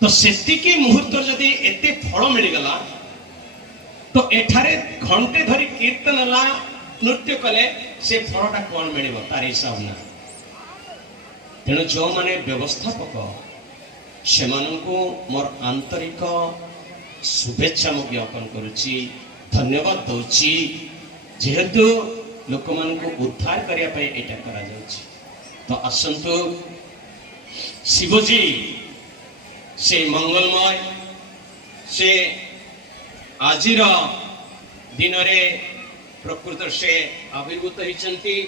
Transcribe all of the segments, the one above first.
तो सेतिकी मुहूर्त जदि एते फल मिलगला तो एठारे घंटे धरी कीर्तन ला नृत्य कले से फलटा कौन मिल तार हिसाब ना। तेणु जो माने व्यवस्थापक से मोर आंतरिक शुभेच्छा मु ज्ञापन करुच्ची, धन्यवाद दौची, जेहेतु लोक मान को उद्धार करने एटा करा जाउची। तो आसंतु शिवजी से मंगलमय से आजिर दिन रे प्रकृत से आविर्भूत होती।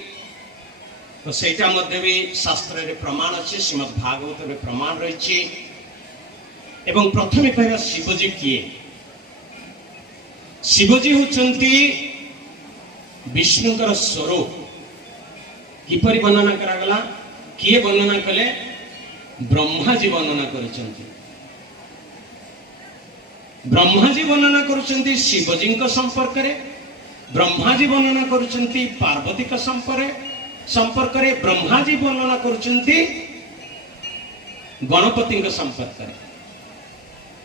तो सेटा मध्य भी शास्त्र रे प्रमाण अच्छे, श्रीमद् भागवत रे प्रमाण रही। एवं प्रथम कह शिवजी किए? शिवजी होचंती विष्णुकर स्वरूप। किपरि वर्णना करागला? किए वर्णना कले? ब्रह्माजी वर्णना करुचंती। ब्रह्माजी वर्णना करुचंती शिवजी संपर्क रे, ब्रह्माजी वर्णना करुचंती पार्वती का संपर्क रे, ब्रह्माजी वर्णना करुचंती गणपति संपर्क रे।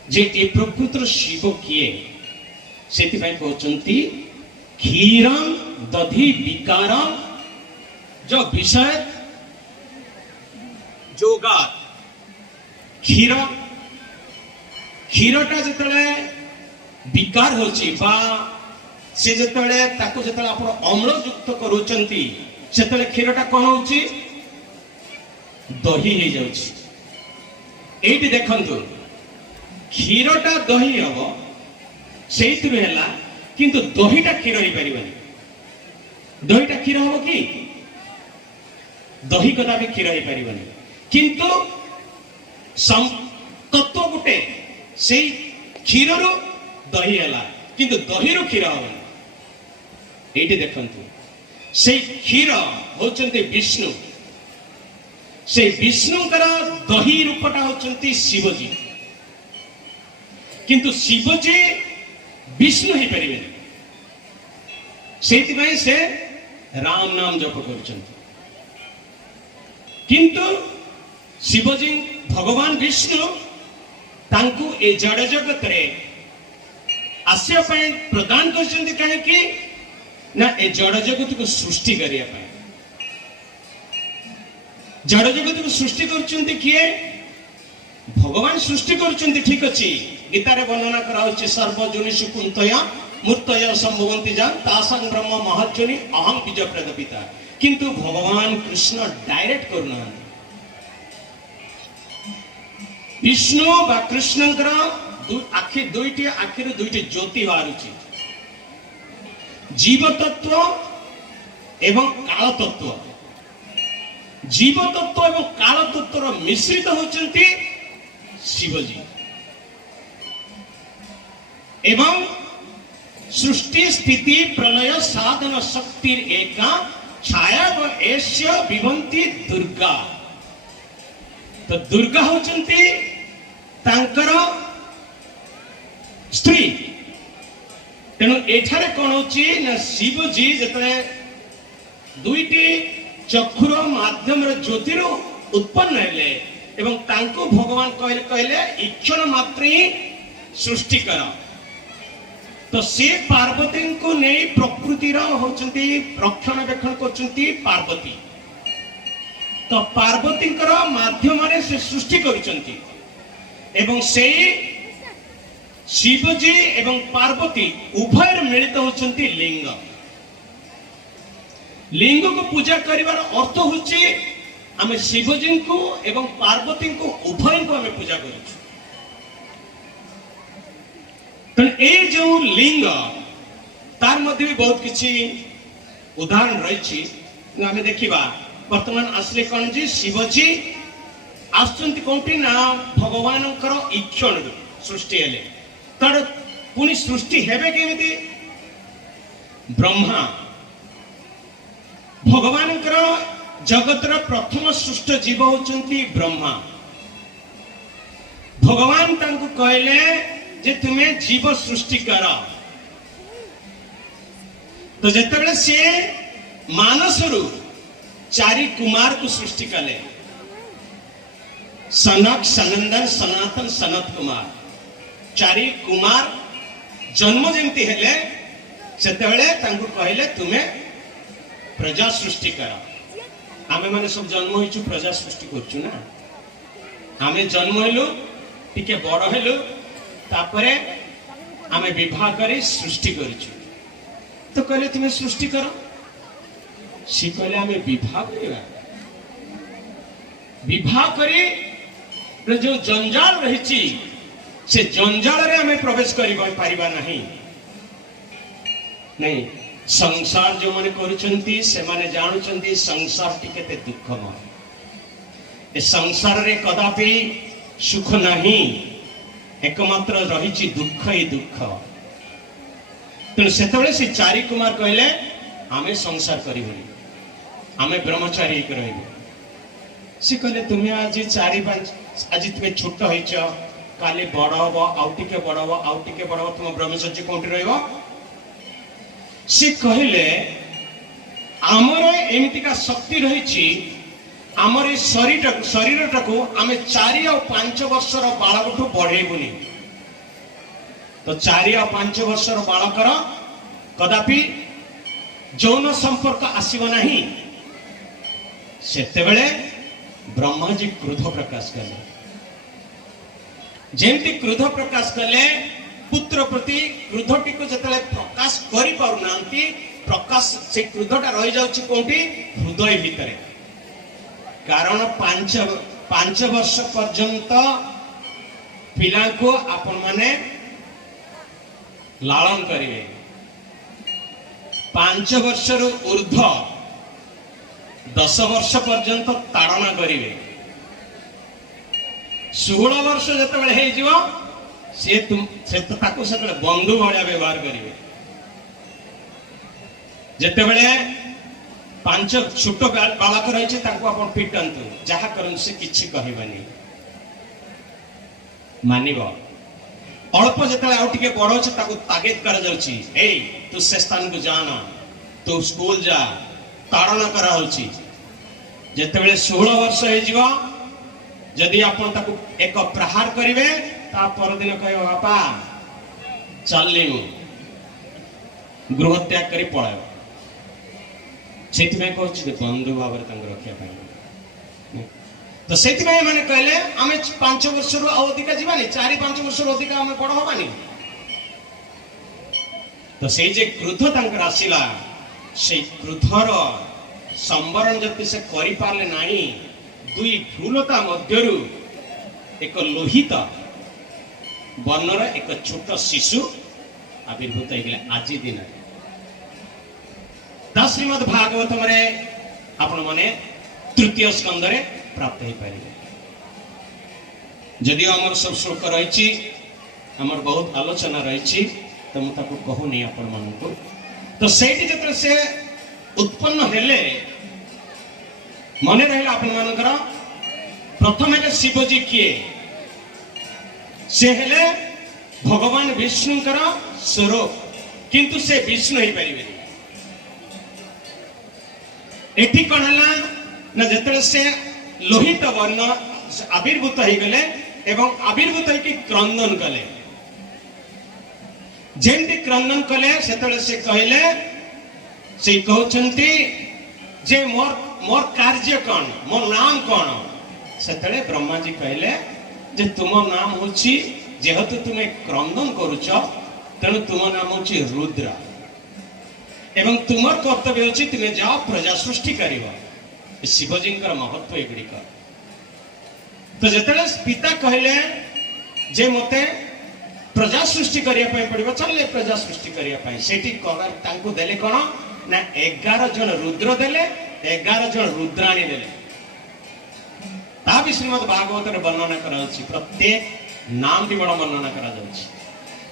जे ए प्रकृत शिव किए से कहते क्षीरम दधि विकारम जो विषय जोगा क्षीर क्षीरटा जिते विकार होची बा से जिते ताको जिते आप अम्ल युक्त करूचंती सेतले क्षीरटा कौन होची? दही हो जाउची। एठी देखंतु क्षीरटा दही हबो सेइतरु हैला, किंतु दहीटा क्षीर हो परिबनी। दहीटा क्षीर हबो कि? दही कदा भी क्षीर हो परिबनी। किंतु तत्व गुटे से क्षीर रु दही हैला, किंतु दही रु क्षीर हबनी। एठी देखंतु से क्षीर होचंती विष्णु, से विष्णुकर दही रूपटा होचंती शिवजी। किंतु शिवजी विष्णु ही परिबे, सेति से राम नाम जप करुचंती। किंतु शिवजी भगवान विष्णु तांकु ए जड़ जगत रे आसिया पय प्रदान करचंती। काहे कि ना ए जड़ जगत को सृष्टि करिया पाए। जड़ जगत को सृष्टि करचंती किए? भगवान सृष्टि करचंती, ठीक अछि। गीता रे वर्णना करा होछि सर्वजनिषु कुंतया मूर्तया संभवन्ति जा तासं ब्रह्म महज्जनि अहं बीज प्रदपिता। किंतु भगवान कृष्ण डायरेक्ट करना विष्णु बा कृष्णकर आखि दुईटी आखिर दुईटी ज्योति बाहरुछि, जीव तत्व एवं काल तत्व। जीव तत्व एवं काल तत्व मिश्रित होचंती शिवजी। एवं सृष्टि स्थिति प्रलय साधन शक्ति एका छाया व एष्य विभंती दुर्गा। तो दुर्गा होचंती तांकर स्त्री। तेणु एठारे कौन होची ना शिवजी जतले दुईटी चक्षुर माध्यम ज्योतिर उत्पन्न हेले एवं तांको भगवान कहले इक्षण मात्र ही सृष्टि कर। तो से पार्वती को नहीं प्रकृतिर होचंती रक्षणाबेक्षण करचंती पार्वती। तो पार्वती माध्यम से सृष्टि करुचंती एवं से शिवजी एवं पार्वती उभय मिलित होचंती लिंग। लिंग को पूजा करिवार अर्थ होची आमे शिवजी को एवं पार्वती को उभय को आमे पूजा करूछु। तो ए जो लिंग तार मध्य भी बहुत किसी उदाहरण रही आमे देखिबा। वर्तमान आसले कौन जी शिवजी आसुचंती कोंटी ना भगवानकर इक्षण सृष्टि हेले तर पुनी सृष्टि हेबे केमिति? ब्रह्मा भगवानकर जगतर प्रथम सृष्ट जीव होचंती ब्रह्मा। भगवान तांको कहले जे तुम्हें जीव सृष्टि कर। तो जेतेबेले से मानसरु चारि कुमार को सृष्टि कले सनक सनंदन सनातन सनत कुमार चारि कुमार जन्म जमती हेले सेतेबेले तांको कहले तुमे प्रजा सृष्टि कर। आमे माने सब जन्म होइछु प्रजा सृष्टि करछु ना। आमे जन्म हेलु टिके बड़ हेलु तापरे आमे विवाह करी सृष्टि करिछु। तो कहले तुमे सृष्टि कर। सी कहले आमे विवाह करिबा। विवाह करी जो जंजाल रही से जंजाल रे हमें प्रवेश करिबा नहीं। नहीं संसार जो माने करूचंती से माने जानुचंती संसार टी केते दुखमय। ए संसार रे कदापि सुख नहीं, एकमात्र रही दुख ही दुख। तेणु सेतबेले से चारि कुमार कहले आमे संसार करिबोनी, आमे ब्रह्मचारी एक रहबो। सी कहले तुम्हें आज चारि पांच आज तुम्हें छोट होइछ, काली बड़ हबो, आउ टिके बड़ हबो, आउ टिके बड़ हबो, तुम ब्रह्मचर्य कोठी रहबो। सी कहले आमर एमितिका शक्ति रही आमर शरीर टाकू आमे 4 और 5 वर्षर बालक बढ़ेबुनी। तो 4 और 5 वर्षर बालकर कदापि यौन संपर्क आसीबो नहीं। सेतेबेले ब्रह्मा जी क्रोध प्रकाश कले। जेमती क्रोध प्रकाश कले पुत्र प्रति क्रोधटी को जतले प्रकाश करि पारुनांती, प्रकाश से क्रोधटा रही जाउछि कोंटी हृदय भितरे। कारण 5 वर्ष पर्यंत पिला को आपण माने लालन करिवे। 5 वर्ष रु ऊर्ध्व 10 वर्ष पर्यंत ताड़ना करिवे। 16 वर्ष जतबेले हे जीव से ताको सेतबेले बंधु भलिया व्यवहार करिवे। जतबेले 5 छोट बालक रही ताको आपण पिटंतु, जहा करन से किछि कहबानी मानिबो। अल्प जतबेले आउ टिके बड़ होछ ताको तागेत कर जाउछि, ए तू से स्थान को जाना, तू स्कूल जा, ताड़ना करा होछि। जेतेबेले 16 वर्ष हे जीव जदि आपण ताको एक प्रहार करिवे ता पर दिन कहयो बापा चलली गृह त्याग करी पळायो। सेति में कहछि बंधु भाव रे तंग रखिया पाई। तो सेति में माने कहले आमे 5 वर्ष रु अधिक जीवानी, 4-5 वर्ष रु अधिक आमे बड़ होबानी। तो से जे क्रोध तंकर आसिला, से क्रोधर संवरण जति से करि पारले नाही, दुई भूलता मध्यरु एक लोहित वर्णर एक छोट शिशु आविर्भूत होइगले आज दिन। श्रीमद् भागवतम रे आपण माने तृतीय स्कंद रे प्राप्त हो पारे। जदियो हमर सब श्लोक रही, हमर बहुत आलोचना रही, तो मु ताको कहूनी आपण मानको। तो सेठी जतरे से उत्पन्न हेले मने रहला आपण मानकर प्रथम हेले शिवजी किए, से हेले भगवान विष्णुकर स्वरूप, किंतु से विष्णु ही परिबे। एठी कोन हला ना जतरे से लोहित वर्ण आविर्भूत हो गले एवं आविर्भूत होइकि क्रंदन कले। जेंति क्रंदन कले सेतले से कहले, से कहउछंती जे मोर कार्य कौन, मोर नाम कौन। सेतले ब्रह्मा जी कहले जे तुम नाम होछि, जेहेतु तुमे क्रंदन करूछ तेणु तुम नाम होछि रुद्र, एवं तुमर कर्तव्य होछि तुमे जाओ प्रजा सृष्टि करिवो। शिवजी महत्व एगुड़िक। तो जिते पिता कहले जे मते प्रजा सृष्टि करने पड़ो, चलिए प्रजा सृष्टि करने से देले कौन ना 11 जन रुद्र देले, 11 जन रुद्राणी देले। ता भी श्रीमद् भागवत वर्णना करा, प्रत्येक नाम भी बड़ा वर्णना करा।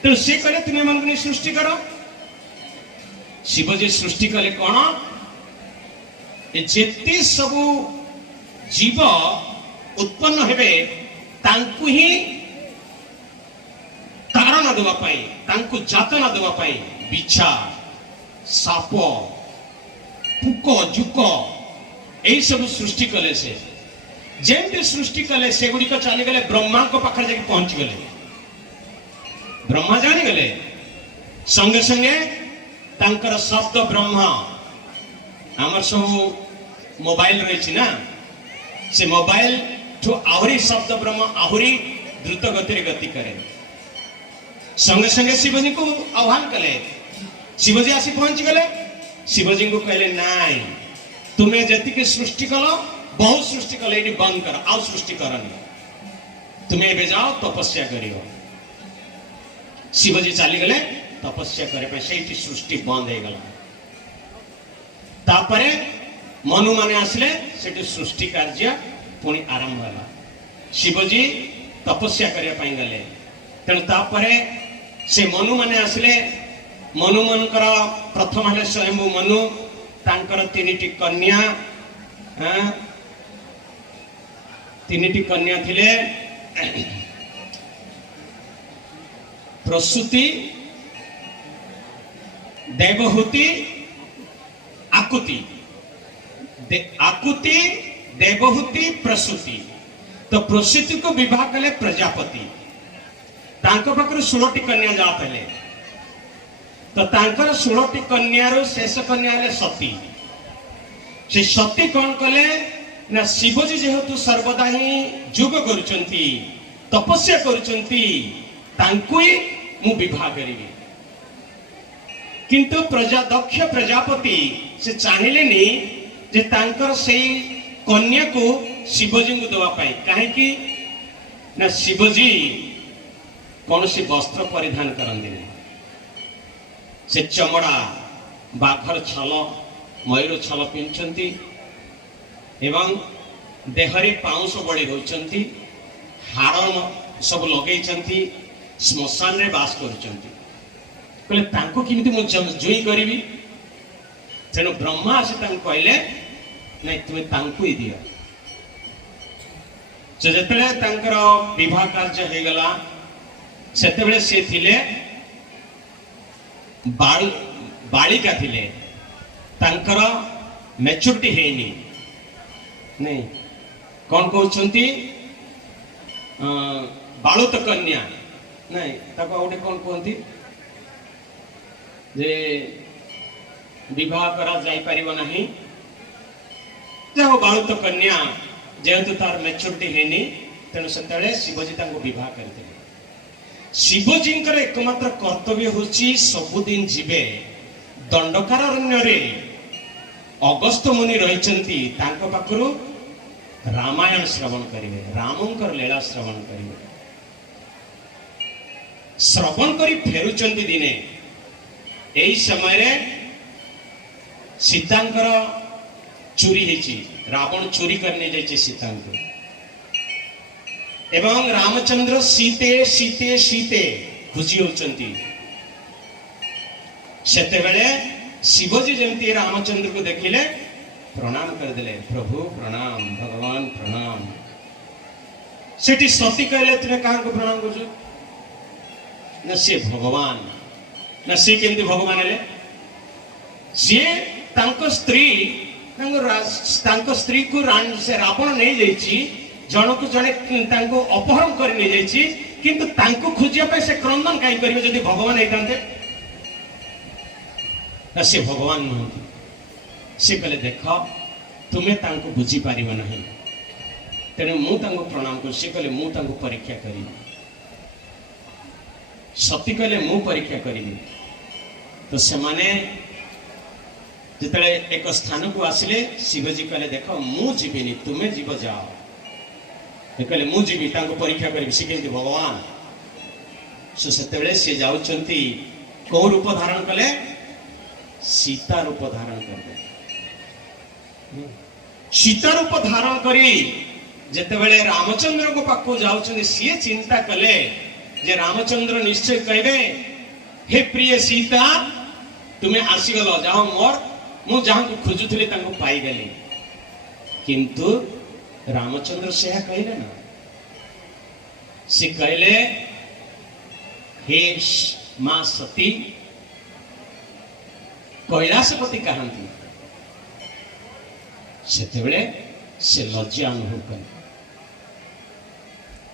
तेणु सी कहले तुम्हें मन सृष्टि कर। शिवजी सृष्टि कले कौन, जेते सबु जीव उत्पन्न हेबे तांकु ही तारण देवा पाई, तांकु जातना देवा पाई बिछा, साप, पुक, जुक यही सब सृष्टि कले से। जेमती सृष्टि कले से गुड़िक चलीगले ब्रह्मा को पाखर जाके पहुंची गले। ब्रह्मा जानीगले संगे संगे तांकर शब्द ब्रह्मा आमर सब मोबाइल रही ना से मोबाइल ठू आहरी शब्द ब्रह्म आहरी द्रुत गति गति करे। संगे संगे शिवजी को आह्वान कले। शिवजी आसी पहुंची गले। शिवजी को कहले नाई तुम्हें जति सृष्टि कल बहुत सृष्टि कल ये बंद कर आउ सृष्टि करनी तुम्हें एबे जाओ तपस्या करियो। शिवजी चली गले तपस्या करे से सृष्टि बंद हो गला। तापरे मनु माने आसले से सृष्टि कार्य पुणी आरंभ होला। शिवजी तपस्या करिया पाई गले तेणु तापरे से मनु माने आसले। मनु मनकर प्रथम हेले स्वयंभू मनु तांकर तीनिटी कन्या तीनिटी कन्या थिले प्रसूति देवहूति आकुति आकुति देवहूति प्रसूति। तो प्रसूति को विवाह कले प्रजापति तांको पाखर 16टी कन्या जात हेले। तो तांकर 16टी कन्यारो शेष कन्या हेले सती। से सती कौन कले ना शिवजी जेहेतु सर्वदा ही जुग करुचंती तपस्या करुचंती तांको ही मु विवाह करिवि। किंतु दक्ष प्रजापति से चाहिलेनी जे तांकर सेई कन्या को शिवजी को देवा पाई कहीं ना शिवजी कौन सी वस्त्र परिधान करते से चमड़ा बाघर छल मयूर छल पिंधुंती एवं देहरे पाउंस बड़ी रोचंती हार सब लगे श्मशान रे बास कर जुई करी। तेणु ब्रह्मा आसी कहले नहीं तुम्हें तांकु ही दियो। जेतेबेले तांकर विवाह कार्य हो गला सेतेबेले से थिले बालिका थिले तांकर मैच्योरिटी हेनी नहीं कौन कहउछंती बालुत कन्या नहीं ताको गोटे कौन कहती जे विवाह करा जाई परिबो नहीं जाओ बालुत कन्या जेहेतु तार मैच्योरिटी हेनी तेणु से शिवजी तांको विवाह करते। शिवजी एकमात्र कर्तव्य होची सबुदिन जीवे दंडकारण्य रे अगस्त मुनि रहिचंती तांको पाखरु रामायण श्रवण करिवे रामंकर लीला श्रवण करिवे। श्रवण करी फेरुचंती दिने एई समय रे सीतांकर चोरी हेची रावण चोरी करने जाइए सीता को एवं रामचंद्र सीते सीते सीते खुशी होचंती। सेतेबेले शिवजी जमती रामचंद्र को देखिले प्रणाम कर दिले प्रभु प्रणाम भगवान प्रणाम। सेठी सती कहले तुने कहा को प्रणाम कर ना से भगवान ना सी केमती भगवान हेले सी तांको स्त्री स्त्री को से रावण नहीं जाइए जन को जड़े अपहरण कर नहीं जाइए किंतु तांको खोजिया से क्रंदन कहीं करेंगे जदि भगवान होते से भगवान नुहति सी कहले देख तुम्हें तांको बुझी पार नहीं तेणु मु प्रणाम कर सी कहले मु परीक्षा करी सती कहले मु परीक्षा करी। तो से माने जिते एक स्थान को आसिले शिवजी कहले देख मु जीविनी तुम्हें जीव जाओ कहले मु जीवी परीक्षा करी सी केमती भगवान से जाउचंती को रूप धारण कले सीता रूप धारण कर सीता रूप धारण करी जेतेबेले रामचंद्र को पाखो जाउचंती सी चिंता कले जे रामचंद्र निश्चय कहबे हे प्रिय सीता तुम्हें आसीगल जाओ मोर मु जहां को खोजुथली तांको पाई गली किंतु रामचंद्र से कहले ना से कहले हे मां सती कैलाशपति कहती से लज्जा अनुभव कले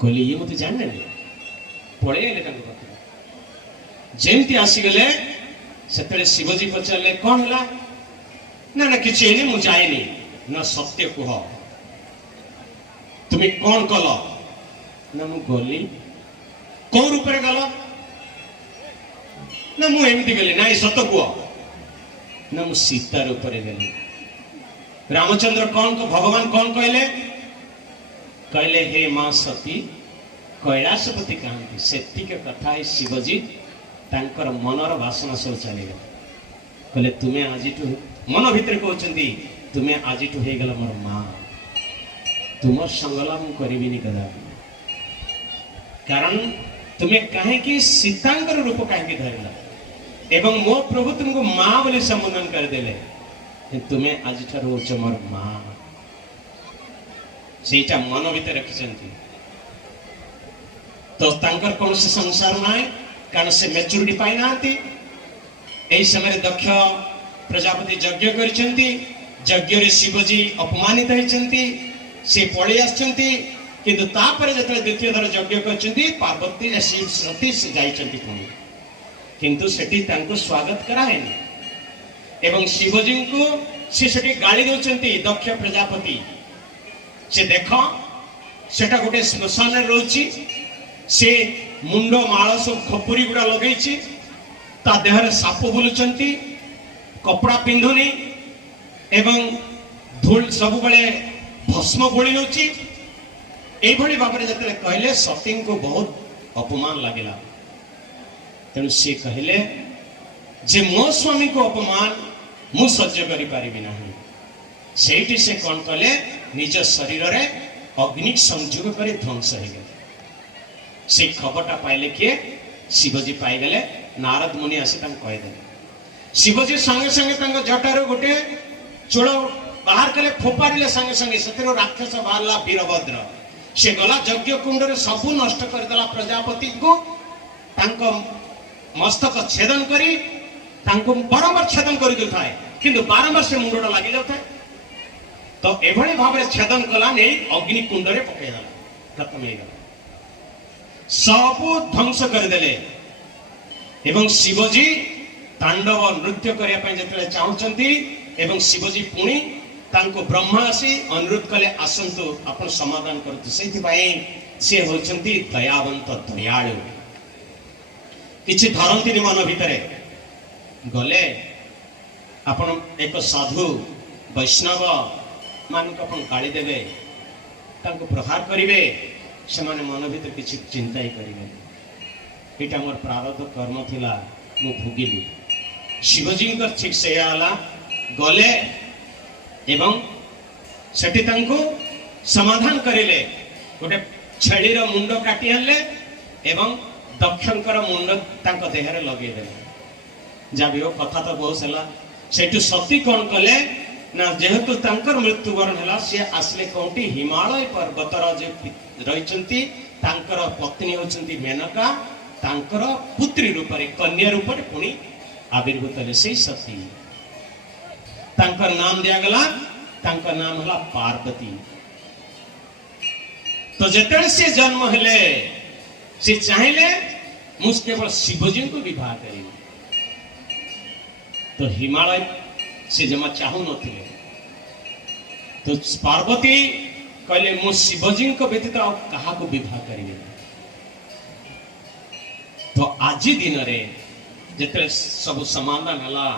कहले ये मत जान पड़े जमती आसीगले से शिवजी पचारे कौन है ना ना कि मुझे जाएनी ना सत्य कह तुम्हें कौन कल ना मु गली कौ रूप गल ना मुझे गली ना सत कह ना मु सीता रूप गली रामचंद्र कौन को भगवान कौन कहले कहले हे मां सती कैलाशपति कहती से कथा है शिवजी तांकर मनर वासना सब चलीगला कहले तुम्हें आज मन भितर कहते तुम्हें आज हो गला मोर मां तुम संगला मु करिबिनी कदापि कारण तुम्हें कहीं सीतांकर रूप कहीं धरला एवं मो प्रभु तुमको मां बोले संबोधन करदेले तुम्हें आज होच मोर मां सेटा मन भितर रखिछंती तो तांकर कौन से संसार ना कारण से मैच्योरिटी पाई नांती एही समय दक्ष प्रजापति यज्ञ करिसेंती यज्ञ रे शिवजी अपमानित होइसेंती से पळी आछंती किंतु तापर जतले द्वितीय थर यज्ञ करचंती पार्वती शिव सती से जाइचंती पुणी किंतु सेठी तांको स्वागत कराहेनी एवं शिवजी को से सेठी गाली दोचंती दक्ष प्रजापति से देख सेटा गोटे श्मशान रोची से मुंड माल सब खपुरी गुड़ा लगे ता देहरे साप बुलुचंती कपड़ा पिंधुनी एवं धूल सब बड़े भस्म बोली होची एभली भाबरे जतले कहले सती को बहुत अपमान लागला तेणु सी कहले जे मो स्वामी को अपमान मु सह्य करि पारिबि नाही सेठी से कौन कले निज शरीर रे अग्नि संयोग करे ध्वंस हो गए से खबरटा पाइले किए शिवजी पाइगले नारद मुनि आसी कहीदे शिवजी संगे संगे जटार गोटे चूड़ बाहर कले फोपाड़े संगे संगे से राक्षस बाहरला वीरभद्र से गला यज्ञ कुंड रे सबू नष्ट करदेला प्रजापति को मस्तक छेदन करी बारंबार छेदन कर देउथाय किंतु बारंबार से मुंडटा लागि जाउथाय तो एभली भाव छेदन कला नहीं अग्नि कुंड रे पकईदेला खत्म हो गला सबू ध्वंस करदेले एवं शिवजी तांडव नृत्य करने जिते चाहते एवं शिवजी पुणी तांको ब्रह्मा आसी अनुरोध कले आसंतु आपण समाधान करतु से होचंती दयावंत दयालु किछि धरंती मन भितरे गले आपण एक साधु वैष्णव मान को आपण गाली देबे तांको प्रहार करिवे से माने मन भितर किछि चिंता ही करिवे एटा मोर प्रारब्ध कर्म थिला मु भोगिली शिवजी का ठीक से आला गले एवं सेठी तांको समाधान करिले गोटे छेड़ी रो मुंड काटी आनले एवं दक्षंकर मुंड तांको देह रे लगे देले जा भी हो कथा तो बहुत सला सेठु सती कोन कले ना जेहेतु तांकर मृत्युवरण हला से आसले कोंटी हिमालय पर्वतर जे रहिचंती तांकर पत्नी होचंती मेनका तांकर पुत्री रूप रे कन्या रूप रे पुणी आविर्भूत ले से सती तांकर नाम दिया गला तांकर नाम हला पार्वती तो जेतले से जन्म हेले से चाहिले मुझ केवल शिवजी को विवाह करी तो हिमालय से जमा चाहू नथिले तो पार्वती कहले मो शिवजी को व्यतीत कहा को विवाह करिवे तो आज दिन रे जेतले सब समाधान हला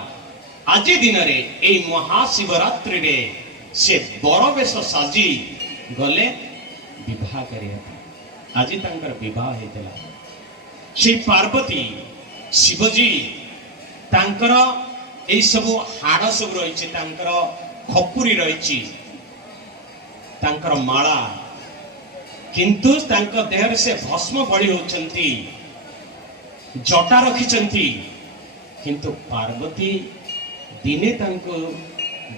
आज दिन रे ए महाशिवरात्रि रे से बड़ बेश साजी गले विवाह करिया आज तांकर विवाह हेतला से पार्वती शिवजी तांकर ए सब हाड़ सब रही तांकर खपुरी रही तांकर माला किंतु तांकर देह से भस्म बड़ी होचंती जटा रखिचंती किंतु पार्वती दिने तांको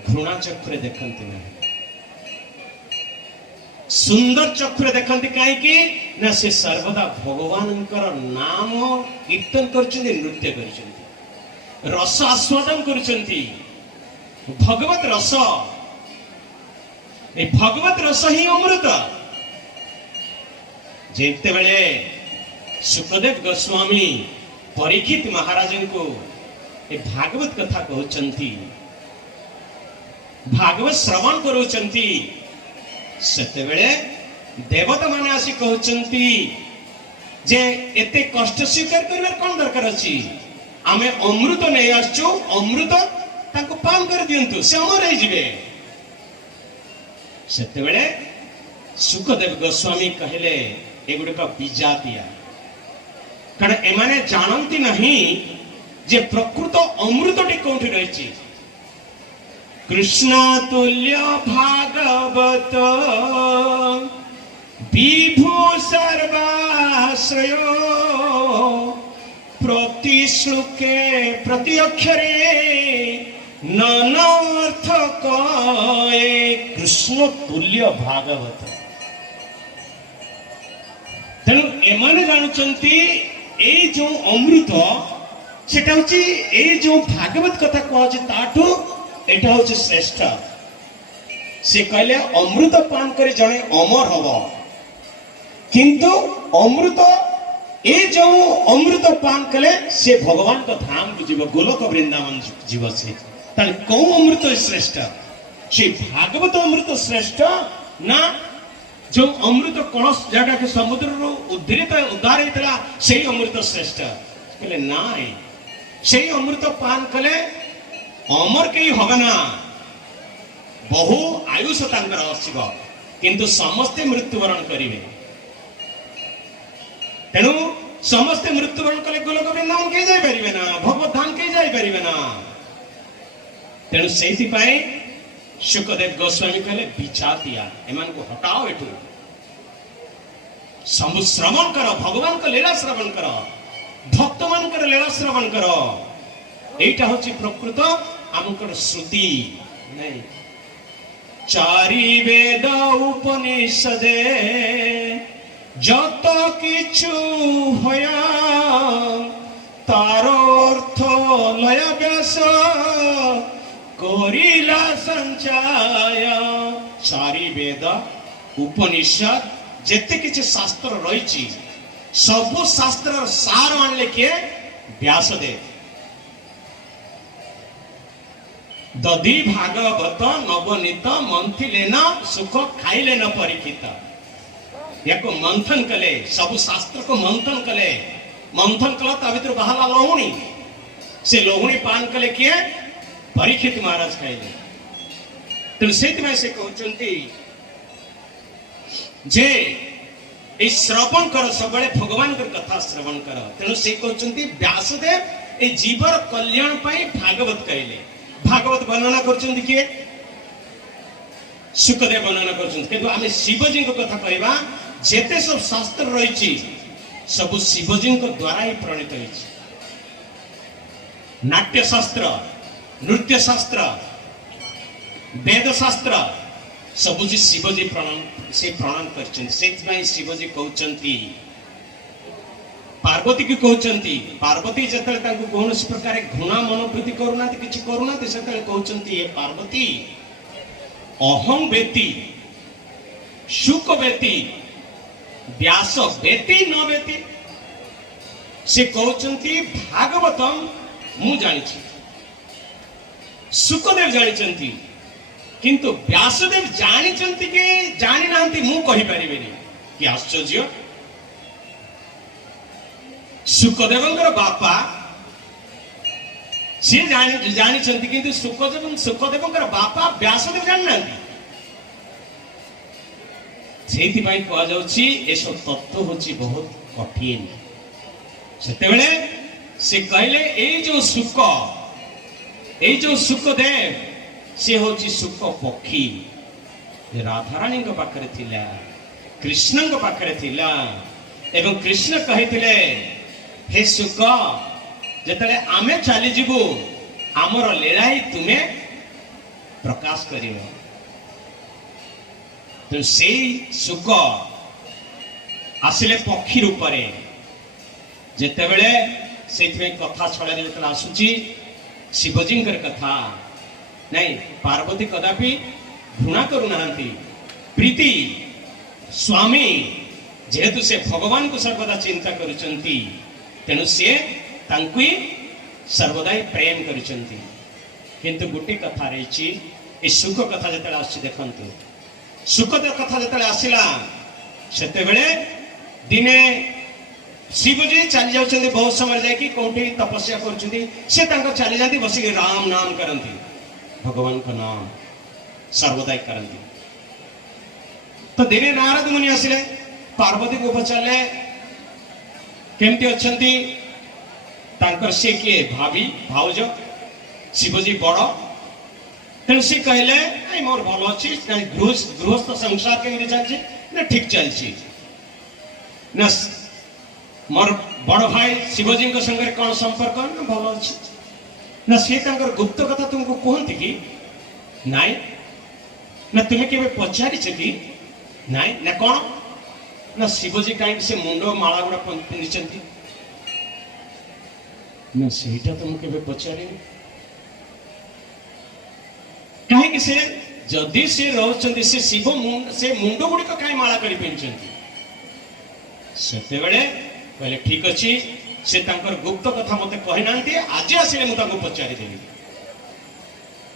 घृणा चक्र देखंती नहीं सुंदर चक्र देखंती काहे कि ना से सर्वदा भगवानंकर नाम कीर्तन करचंती नृत्य करचंती रस आस्वादन करचंती भगवत रस ए भगवत रस ही अमृत जेते बेले सुखदेव गोस्वामी परीक्षित महाराज को ए भागवत कथा कहउचंती, भागवत श्रवण करूचंती, सेते बेले देवता माने आसी कहउचंती जे एते कष्ट स्वीकार करबार कोन दरकार अछि, आमे अमृत नै आछू, अमृत ताको पान कर दियंतु, से अमर हे जिवे। सेते बेले सुखदेव गोस्वामी कहले एगुड़ का विजातिया, कारण एमाने जानती नहीं जे प्रकृत अमृतटी कोठी रही। कृष्ण तुल्य भागवत विभु सर्वाश्रय प्रति श्लोके प्रति अक्षरे नानार्थ कहे कृष्ण तुल्य भागवत। तेणु एमाने जानुचंती ए जो अमृत सेटा होची ए जो भागवत कथा कहछि ताठू एटा होची श्रेष्ठ। से कहले अमृत पान करे जणे अमर हबो, किंतु अमृत ए जो अमृत पान कले से भगवान का धाम को जीव, गोलोक वृंदावन जीव। से ताले कौ अमृत श्रेष्ठ? से भागवत अमृत श्रेष्ठ ना जो अमृत कौन जगह के समुद्र उद्धृत उद्धार होता से अमृत श्रेष्ठ? कहले नाई, से अमृत पान कले अमर कई हबना, बहु आयुष तांकर आसीब, किंतु समस्ते मृत्युवरण करिवे। तेणु समस्ते मृत्युवरण कले गोलोक वृंदावन के जाई परिबे ना, भगवत धाम के जाई परिबे ना। तेणु सेति पाए सुखदेव गोस्वामी कहले विचातिया, एमान को हटाओ एठू, सब श्रवण करो, भगवान का लीला श्रवण करो, भक्त मान कर लीला श्रवण करो। एटा होची प्रकृत आमकर श्रुति नहीं। चारि वेद उपनिषदे जत किछु होया तार अर्थ लय व्यास करिला संचय। चारि वेद उपनिषद जेते किछि शास्त्र रही, सब शास्त्र सार आनले के व्यासदेव। दधि भागवत नवनीत मंथिले न सुख खाइले न परीक्षित। याको मंथन कले, सब शास्त्र को मंथन कले, मंथन कला ता भीतर बाहला लोहुणी, से लोहुणी पान कले किए परीक्षित महाराज खाइले। तो सेति से कहउचंती जे ए श्रवण कर, सब भगवान कर कथा श्रवण कर। तेणु से कहउचंती व्यासदेव ए जीवर कल्याण पाई भागवत कहले। भागवत वर्णना करचंती किए? सुखदेव वर्णना करचंती। किंतु आमे शिवजी को कथा कहबा, जेते सब शास्त्र रही सब शिवजी को द्वारा ही प्रणीत होइछि। नाट्य शास्त्र, नृत्य शास्त्र, वेद शास्त्र सब शिवजी प्रणाम करचंती। सेति शिवजी कहउचंती, पार्वती की कहउचंती, पार्वती जतले तांको कोनोसी प्रकार घृणा मनोवृत्ति करूना, किछि करूना, सेतले कहउचंती हे पार्वती अहं वेति शुक वेति व्यास वेति न वेति। से कहउचंती भागवतम मु जानिछि, सुखदेव जानिचंती, किंतु व्यासदेव जानिचंती के जानि नांती मु कहि परिबेनी। कि आश्चर्य! सुखदेवंकर बापा सी जानिचंती, किंतु सुखदेवंकर बापा व्यासदेव जानि नांती। सेति पई कहा जाउछि ए सब तत्व होछि बहुत कठिन। सेते बेले से कहले ए जो सुखदेव से होछि सुख पक्षी, राधारानी को पाखरे थिला, कृष्ण को पाखरे थिला, एवं कृष्ण कहिथिले हे सुख जेतले आमे चली जीवु आमर लीला ही तुम्हें प्रकाश करियो। तो से सुख आसिले पक्षी रूप रे, जेते बेले सेथि कथा छड़ा जेतले आसुची शिवजी कथा नहीं, पार्वती कदापि घृणा करू नाहंती। प्रीति स्वामी जेहेतु से भगवान को सर्वदा चिंता करुचंती तेणु सी तांकु सर्वदा प्रेम करुचंती। किंतु गोटे कथा रही ए सुख कथा जिते आस देखु सुख कथा जिते आसला से दिने शिवजी चली जाऊँ बहुत समय जाकि कौटी तपस्या कर चली जाती बसिक राम नाम करती भगवान का नाम सर्वदा करती। तो दिने नारद मुनि आसिले पार्वती को पचारे केमती अच्छी तांकर से किए भाभी भाउज शिवजी बड़ तेणु सी कहले मोर भल अच्छी गृहस्थ संसार केमती चलती ना ठीक चलती ना मोर बड़ भाई शिवजी संगे कौन संपर्क ना भल अच्छी ना सी गुप्त कथा तुमको कहती कि नाई ना तुम्हें केवे पचारि कि नाई ना कौन ना शिवजी कहीं से मुंड माला गुड़ा पिंधि ना सेटा तुम केवे पचारि कहीं से जदि से रोचंती से शिव से मुंड गुड़िक कहीं माला कर पिंधि से कहले ठीक अच्छी से गुप्त कथा मत कही ना आज आसिले मुझे पचारिदेवी।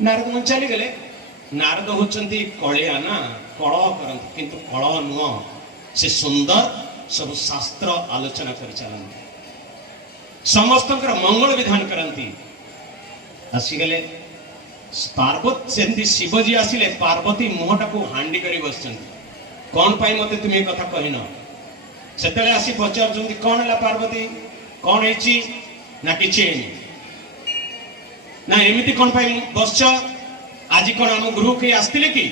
नारद मन चली गले। नारद होचंती कलिया ना कलह करती किंतु कलह नुह से सुंदर सब शास्त्र आलोचना कर चलती समस्त मंगल विधान करती। आसीगले पार्वती सेमती शिवजी आसिले पार्वती मुहटा को हांडी कर बस कौन पाई मते तुम ये कथा कहन से आसी पचार कौन है पार्वती कौन है ना कि ना एमती कौन पाई बस आज कौन आम गृह के आसते कि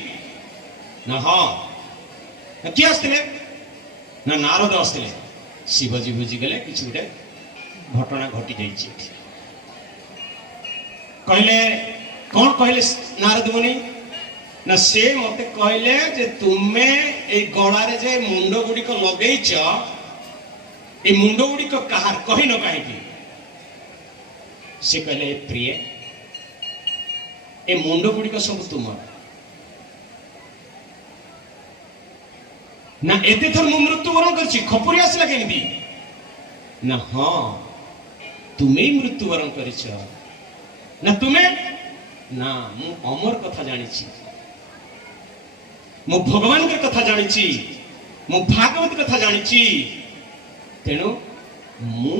ना हाँ किए आसते ना नारद आसते शिवजी बुझीगले कि गोटे घटना घटी जाइए कहले कौन कहले नारद मुनि ना से मते कहले जे तुमे ए गलारे जे मुंड गुड़िक लगेच ए मुंड गुड़िक कहार कही न कहीं से कहले प्रिय ए मुंड गुड़िक सब तुम ना एते थर मु मृत्युवरण करछि खपुरी आसला केमती ना हाँ तुम्हें मृत्युवरण करिछ ना तुम्हें ना मु अमर कथा जानी मु भगवान के कथा जानी मु भागवत कथा जानी तेणु मु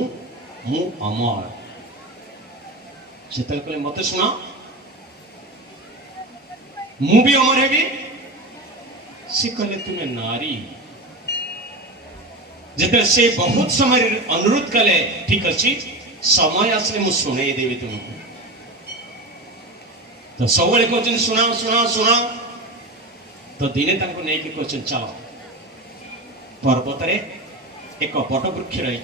मु अमर से कहले मत सुना मु भी अमर है से कहले तुम्हें नारी जिते से बहुत समय अनुरोध कले ठीक अच्छी समय आसले मु शुणे देवी तुमको तो सब कहते शुणाओ शुणाओ शुणाओ तो दिने नहीं कि कहते चलो पर्वत एक बट वृक्ष रही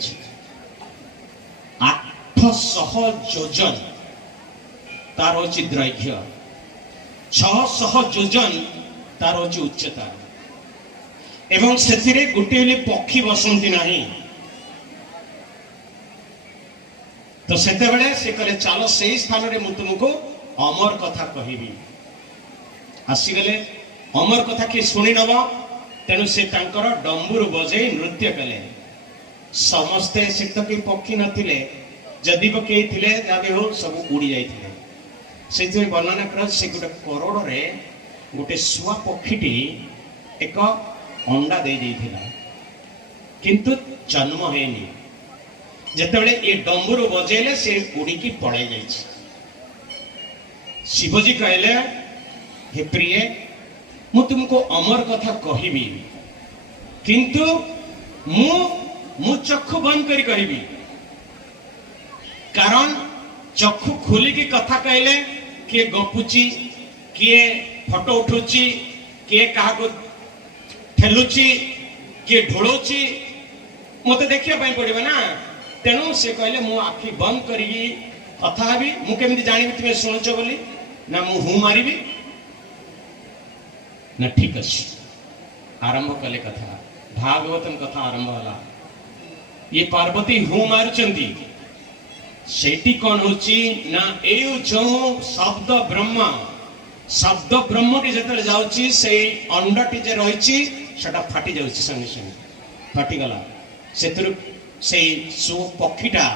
800 योजन तार अच्छी दैर्घ्य 600 योजन तार अच्छी उच्चता एवं से गोटे पक्षी बसंती नहीं तो से कहले चलो से स्थान में मुझे तुमको अमर कथा कहबी आसीगले अमर कथा किए शुणी नब तेणु से डंबुर बजे नृत्य कले समस्ते से तो कई पक्षी नथिले जदि कई थे हो सब उड़ी जाते से वर्णना कर से गोटे करोड़ रे गोटे शुआ पक्षीटी एक अंडा दे देथिला किंतु जन्म हैनी जेतेबेले ये डंबुर बजेले से उड़ीकी पड़े जाइए। शिवजी कहले हे प्रिय मु तुमको अमर कथा कहबी किंतु मु चक्षु बंद करी कहबी कारण चक्षु खोलिकी कथा कहले किए गपुची किए फोटो उठुची किए क्या ठेलुची किए ढोलुची मत देखिया पड़े ना तेणु से कहले मु आखि बंद करी कथा हबी मु केमती जानिबी तुमे शुणुच बोली ना मु हूँ मारी ना ठीक अच्छे आरंभ कले कथा भागवतम कथा आरंभ होला ये पार्वती हूँ मारुचंती सेठी कौन होची ना ए जो शब्द ब्रह्म टी जतले जाउची से अंडा टी जे रहिची सेटा फाटी जाउची संगे संगे फाटिगला से पक्षीटा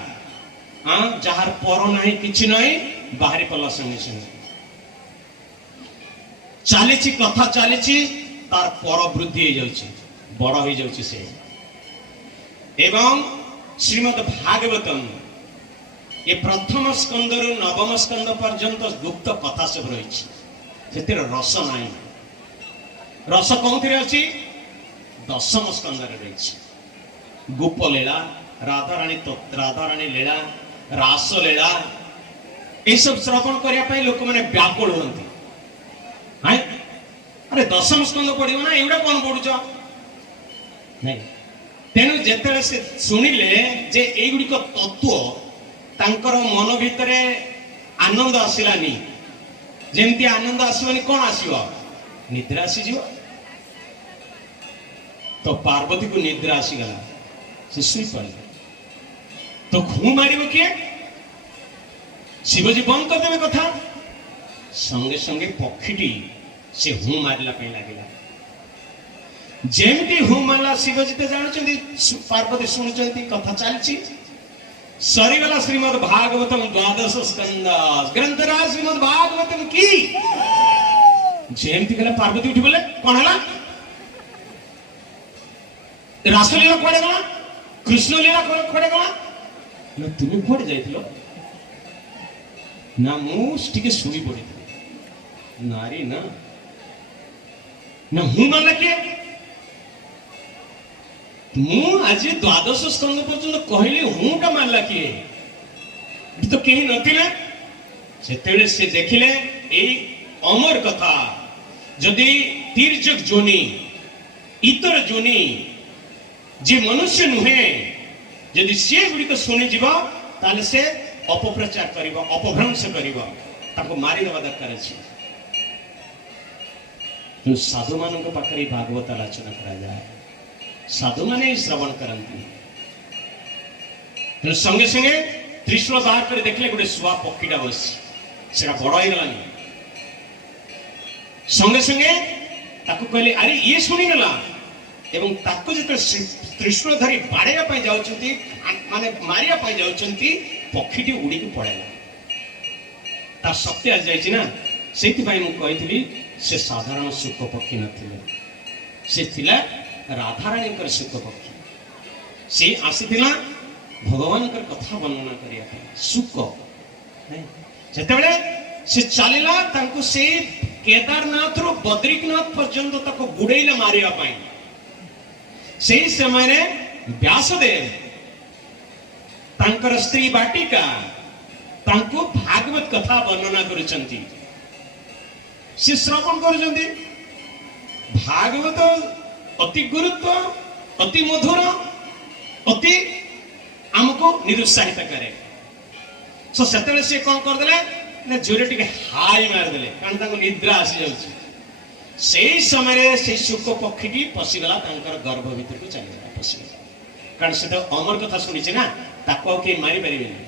जार पर ना कि ना बाहरी पड़ा संगे संगे चली कथा चली तार पर वृद्धि बड़ हो जाए एवं श्रीमद् भागवतम ये प्रथम स्कंद रु नवम स्कंद पर्यंत गुप्त कथा सब रही रस ना रस कौन अच्छी दशम स्कंद रही गोप लीला राधाराणी लीला रास लीला ये सब श्रवण करने लोक मैंने व्याकुल होती अरे दशम स्कंद पढ़ो ना एवढा कौन पढ़ुच नहीं तेणु जिते से शुणिले जे एगुड़िक तत्व तांकर मन भितर आनंद आसलानी जमती आनंद आसवानी कौन आसो निद्रा आसीज तो पार्वती को निद्रा आसीगला से शुई पड़े तो घू मार किए शिवजी बंद करदे कथा संगे संगे पक्षी से हूँ मारला लगे जेमती हूँ मारला शिवजी तो जानते पार्वती शुणुंट कथा चलती सरीगला श्रीमद् भागवतम द्वादश स्कंद ग्रंथराज श्रीमद् भागवतम की जेमती गला पार्वती उठी बोले कौन है रासलीला कड़े गला कृष्ण लीला कड़े गला ना तुम्हें कड़े जाइथिलो ना मुझे शुणी पड़ी नारी ना ना हूँ मारला किए आज द्वादश स्कंद पर्यंत कहली हूँ टा मारला किए तो कहीं नथिले से देखिले अमर कथा जदि तीर्जक जोनी इतर जोनी जे मनुष्य नुहे जदि सी गुड़िक शुणी जीव ताले से अपप्रचार करिबा अपभ्रंश करिबा ताको मारी देवा दरकार अछि तो साधु मानक पाखरे भागवत आलोचना करा जाए साधु माने श्रवण करती तो संगे संगे त्रिशूल बाहर कर देखले गोटे शुआ पक्षीटा बसी से बड़ हो गलानी संगे संगे ताको कहले अरे ये शुणीगला एवं ताको जो त्रिशूल धरी बाड़ेया जाउछंती माने मारिया जाउछंती पक्षीटी उड़ी की पड़ेगा तार शक्ति आज जाइछि ना सेति भाई मु कहितली से साधारण सुख पक्षी नथिले से थिला राधाराणी सुख पक्षी से आसीथिला भगवान कथा वर्णना करिया सुख जेतेबेले से चलिला तांको से केदारनाथ रो बद्रीनाथ पर्यंत ताको गुड़ेला मारिया पाई से समय रे व्यासदेव तांकर स्त्री बाटिका तांको भागवत कथा वर्णना करुचंती से श्रवण करुचंती भागवत अति गुरुत्व अति मधुर अति आमको निरुत्साहित करे सो सेतेले से कौन कर देले ने जोरे टिके हाई मार देले कारण ताको निद्रा आसी जाउची सेही समय रे से सुख पक्षीटी पसिगला तांकर गर्भ भीतर को चली गला पसिगला कारण से तो अमर कथा सुनिছে ना ताको के मारी परिबेनी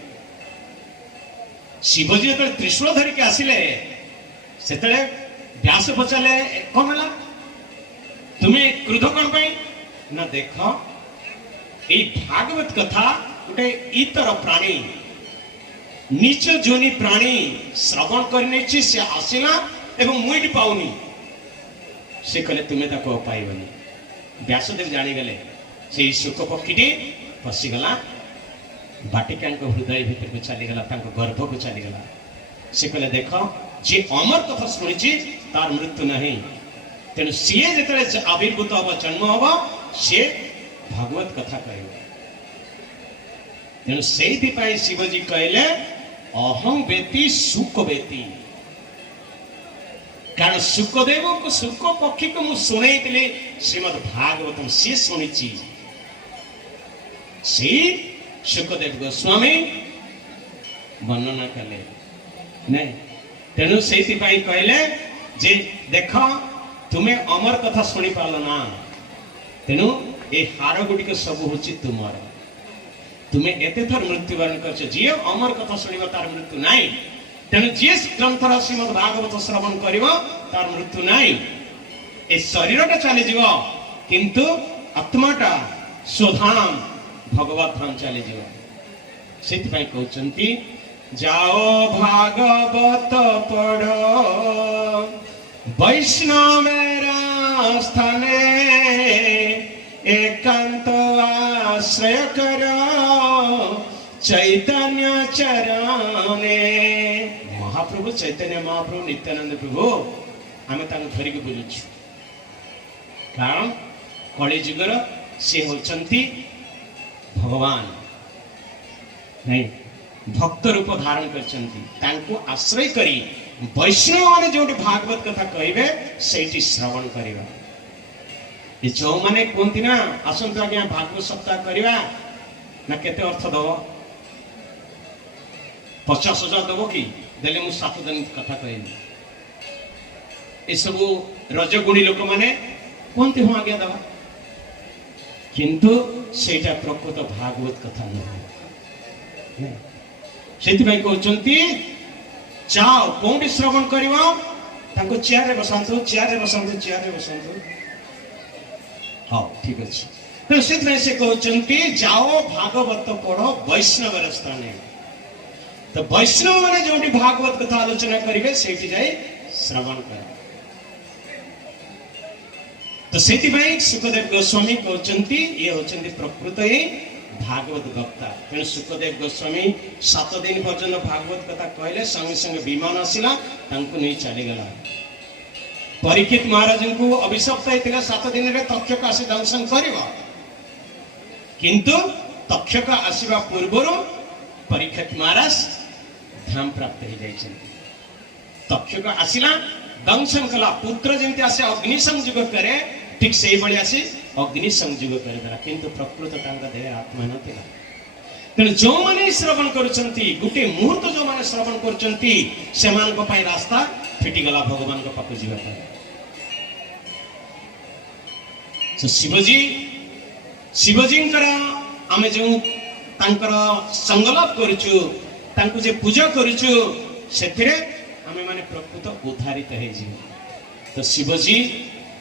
शिवजी तो त्रिशूल धरि के आसिले सेतेले व्यास पचाले कौन हला तुम्हें क्रोध कौन पाई ना देख ये भागवत कथा गोटे इतर प्राणी नीच जोनी प्राणी श्रवण करने से आसला एवं मुझे पाऊनी से कहले तुम्हें ताको पाइबनी व्यासदेव जानीगले से सुख पक्षीटी पशिगला बाटिका हृदय भीतर को चलीगला गर्भ को चलीगला से कहले देख जे अमर कथा शुणी तार मृत्यु नहीं तेणु सी जो आविर्भूत हम जन्म हम सी भागवत कथा कह तेणु से शिवजी कहले अहं वेति सुख वेति कारण सुखदेव को सुख पक्षी को मुझे शुणी श्रीमद् भागवतम सी शुणी सुखदेव गोस्वामी वर्णना कले नहीं तेणु से कहले जे देख तुम्हें अमर कथा शुणी पाल ना तेणु ये हार गुड़िक सब हूँ तुमर तुम्हें एते थर मृत्युवरण कर जी अमर कथा शुणा तार मृत्यु नाई तेणु जी ग्रंथर श्रीमद् भागवत श्रवण कर तार मृत्यु नाई ए शरीर टा चली जीव किंतु आत्माटा स्वधाम भगवत धाम चली जीव से कहते जाओ भागवत पढ़ वैष्णवेरा स्थाने एकांत आश्रय कर चैतन्य चरणे। महाप्रभु चैतन्य महाप्रभु नित्यानंद प्रभु आम धरिक बुलुचु कारण कलिजुगर से होचंती भगवान नहीं भक्त रूप धारण करछंती आश्रय करी वैष्णव माने जो भागवत कथा कहे से श्रवण करवा जो मैंने कहती ना आसतु आज्ञा भागवत सप्ताह करवा ना केते अर्थ दब 50,000 दब कि देले मु 7 दिन कथा कहबी ये सब रजगुणी लोक मैंने कहते हाँ आज्ञा दबा किंतु सेटा प्रकृत भागवत कथा नहीं से कहते जाओ कौन श्रवण कर चेयर बसंतु चेयर बसंतु चेयर बसंतु हाँ ठीक अच्छे तो से कहते जाओ भागवत पढ़ वैष्णव स्थान तो वैष्णव मैंने जो भागवत कथा आलोचना करेंगे से श्रवण कर तो से सुखदेव गोस्वामी कहते ये होचंती प्रकृत ही भागवत वक्ता तेणु सुखदेव गोस्वामी 7 दिन पर्यंत भागवत कथा कहले संगे संगे विमान आसला नहीं चलीगला परीक्षित महाराज को अभिशप्त होता 7 दिन में तक्षक आसी दंशन कर किंतु तक्षक आसवा पूर्व परीक्षित महाराज धाम प्राप्त हो जाए तक्षक आसला दंशन कला पुत्र जमी आसे अग्नि संयोग करे ठीक से भाई आसी अग्नि संयोग करदेला किंतु प्रकृत देह आत्मा नथिला तेणु जो मैंने श्रवण करुछंती गोटे मुहूर्त जो मैंने श्रवण करुछंती सेमानक पई रास्ता फिटिगला भगवान को पाखु जीवा पाई तो शिवजी आम जो संगलाप करुचु तांको जे पूजा करुचु सेथिरे आमे माने प्रकृत उद्धारित हे जी तो शिवजी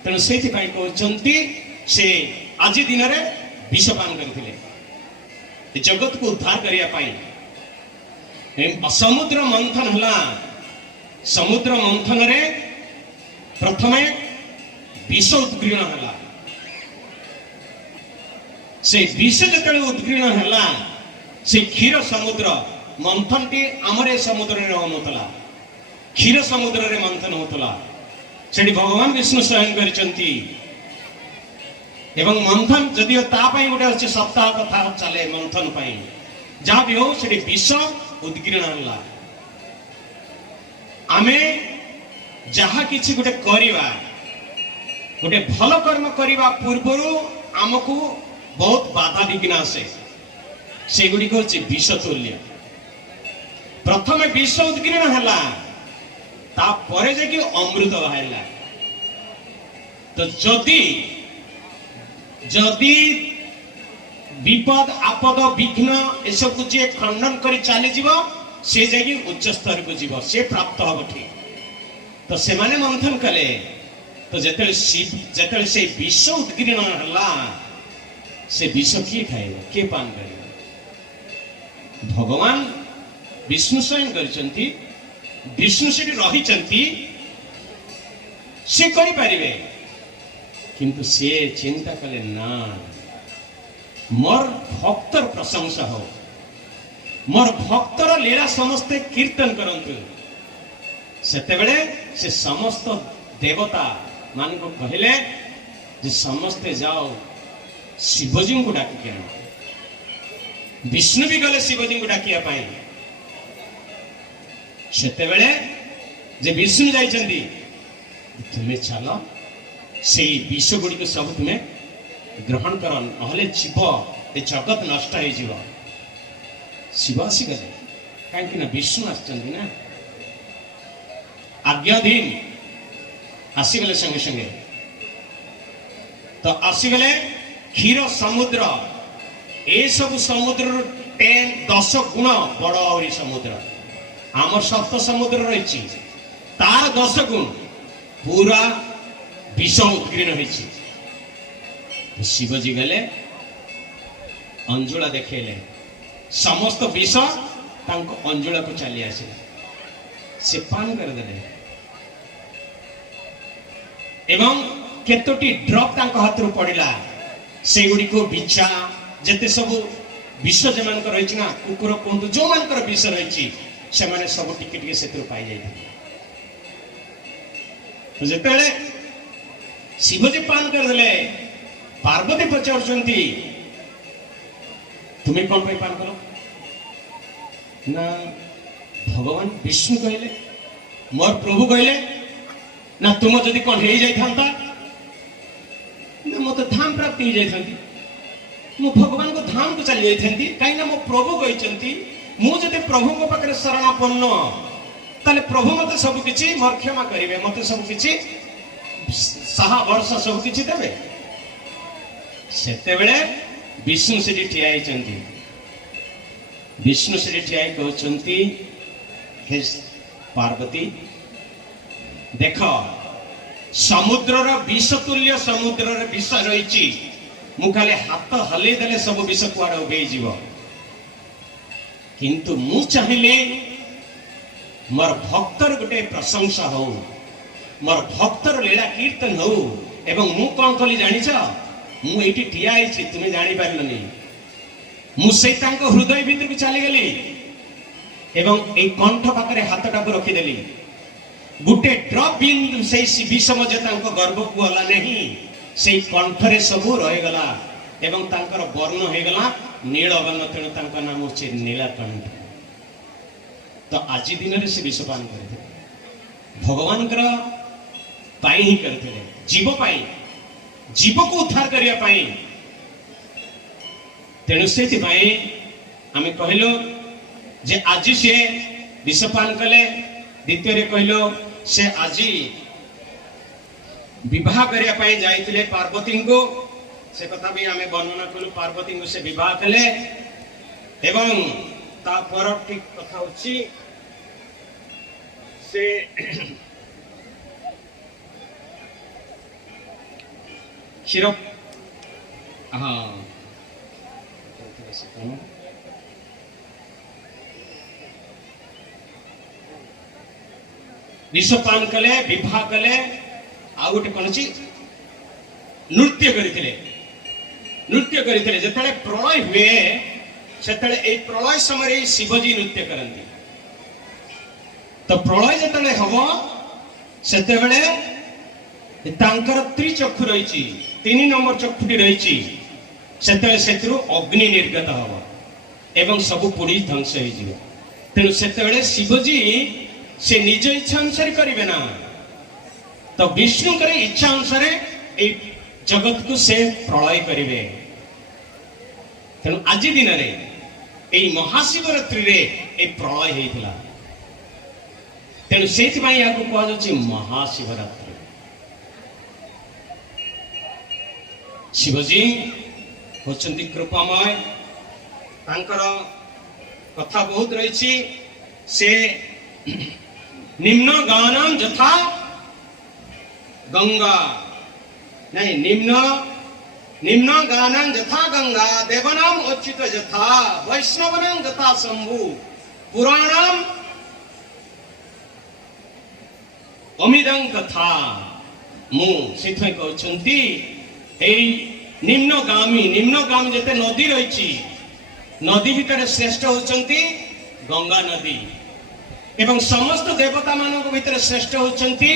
तेणु से कहते से आज दिन में विषपान करते जगत को उद्धार करने समुद्र मंथन है समुद्र मंथन रे प्रथम विष उद्गीर्ण है से विष जो उद्गीर्ण है से क्षीर समुद्र मंथन टी आमर समुद्र में होता क्षीर समुद्र में मंथन होता से भगवान विष्णु स्वयं करचंती एवं मंथन जदियो तापाई गोटे अच्छे सप्ताह कथा चले मंथन पाई जहाँ भी हो से विष उद्गीर्ण है आमे जहाँ किसी गोटे करिवा गोटे भल कर्म करने पूर्वर आमको बहुत बाधा विघ्न आसे से गुड़िक हूँ विष तुल्य प्रथम विष उद्गीर्ण है तापर जाकि अमृत बाहर तो जदि जदि विपद आपद विघ्न ये सब जी खंडन कर चली से जाकि उच्च स्तर को जीव से प्राप्त हम ठीक तो से माने मंथन कले तो जिते से विष उद्गीर्ण है से विष किए खाए किए पान कर भगवान विष्णु स्वयं करचंती विष्णु से रही से करें किंतु से चिंता कले ना मोर भक्तर प्रशंसा हो मोर भक्तर लीला समस्ते कीर्तन करंतु से समस्त देवता मान को कहले जे समस्ते जाओ शिवजी को डाकी विष्णु भी गले शिवजी को डाकिया पाई सेतेबेले जे विष्णु जाइछंदी तुम्हें चलो से विष गुड़िक सब तुम्हें ग्रहण कर नहले जीव ए जगत नष्ट हो जीव शिव आसीगले कहीं विष्णु आसचंदी ना आज्ञाधीन आसीगले संगे संगे तो आसीगले क्षीर समुद्र ए सब समुद्र 10 गुण बड़ आहरी समुद्र आमर सप्त समुद्र रही तार 10 गुण पूरा विष उद्गीर्ण हो शिवजी गले अंजुला देखेले समस्त विष तांको अंजुला को चली आसिला से पान करदेले एवं केतोटी ड्रॉप तांको हाथ रू पड़िला से गुडी को बिछा जते सब विष जे मान कर रहिछि ना कुकुर कोंतु जो मान कर विष रहिछि से माने सब टिके टिके सेतु पाई जाय तो जेतेले शिवजी पान करदेले पार्वती पचारुचंती तुम्हें कौन पे पान करो ना भगवान विष्णु कहले मोर प्रभु कहले ना तुम जदि कौन हो जाई थांता ना मत धाम प्राप्ति हो जाई थांती मु भगवान को धाम को चली जाई थांती काई ना मो प्रभु कहचंती मु जदि प्रभु को पाकर शरणापन्न ताले प्रभु मते सब किछि मोर क्षमा करिवे मते सब किछि साहा वर्ष सब किछि देबे सेते बेले विष्णु से ठिया होती विष्णु से ठिया कहते हे पार्वती देख समुद्रर विष तुल्य समुद्रर विष रही मु खाली हाथ हलै देले सब विष कुआड़ उभे जीव किंतु मु चाहिए मोर भक्तर गोटे प्रशंसा हो मोर भक्तर लीला कीर्तन हो एवं मु कौन कली जानी मु एठी ठिया आइछि तुमे जानि पारलनी मु से तांको हृदय भीतर को चली गली एवं ए कंठ पाखरे हाथटा को रखी देली गुटे ड्रॉप बिंदु से विष मजे तांको गर्भ को होला नहीं से कंठरे सब रहि गला एवं तांकर वर्ण हो गला नीलवर्ण तेणु तांका नाम होछि नीलकंठ तो आज दिन से विष पान करते भगवान पाई ही करते जीव पाई जीव को उद्धार करने पाई तेणु से आम कहलु जे आज सी विषपान कले द्वितीय कहलु से आज विवाह करने जाइए पार्वती को से कथा भी आम वर्णना कलु पार्वती को से विवाह कले एवं तापर ठीक कथा होची से क्षीर हाँ विषपान कले विवाह कले आ गोटे कौन नृत्य करते जिते प्रलय हुए से प्रलय समय शिवजी नृत्य करती तो प्रलय जिते हम से त्रिचक्षु रही 3 नंबर चक्षुटी रही से अग्नि निर्गत हम एवं सब पोड़ी ध्वंस हो तेणु से शिवजी से निज इच्छा अनुसार करेंगे ना तो विष्णु इच्छा अनुसार जगत को से प्रलय करेंगे तेणु आज दिन में महाशिवरात्रि रे प्रलय होता तेणु से कहुच्छी महाशिवरात्रि शिवजी होचंती कृपामय तांकर कथा बहुत रही से निम्न गानाम यथा गंगा नहीं निम्न गानाम यथा गंगा देवनाम अच्युत यथा वैष्णवनाम यथा शंभु पुराणम अमिदं कथा मु से कहते निम्नगामी जते नदी रही नदी भितर श्रेष्ठ होचंती गंगा नदी एवं समस्त देवता मानक भितर श्रेष्ठ होचंती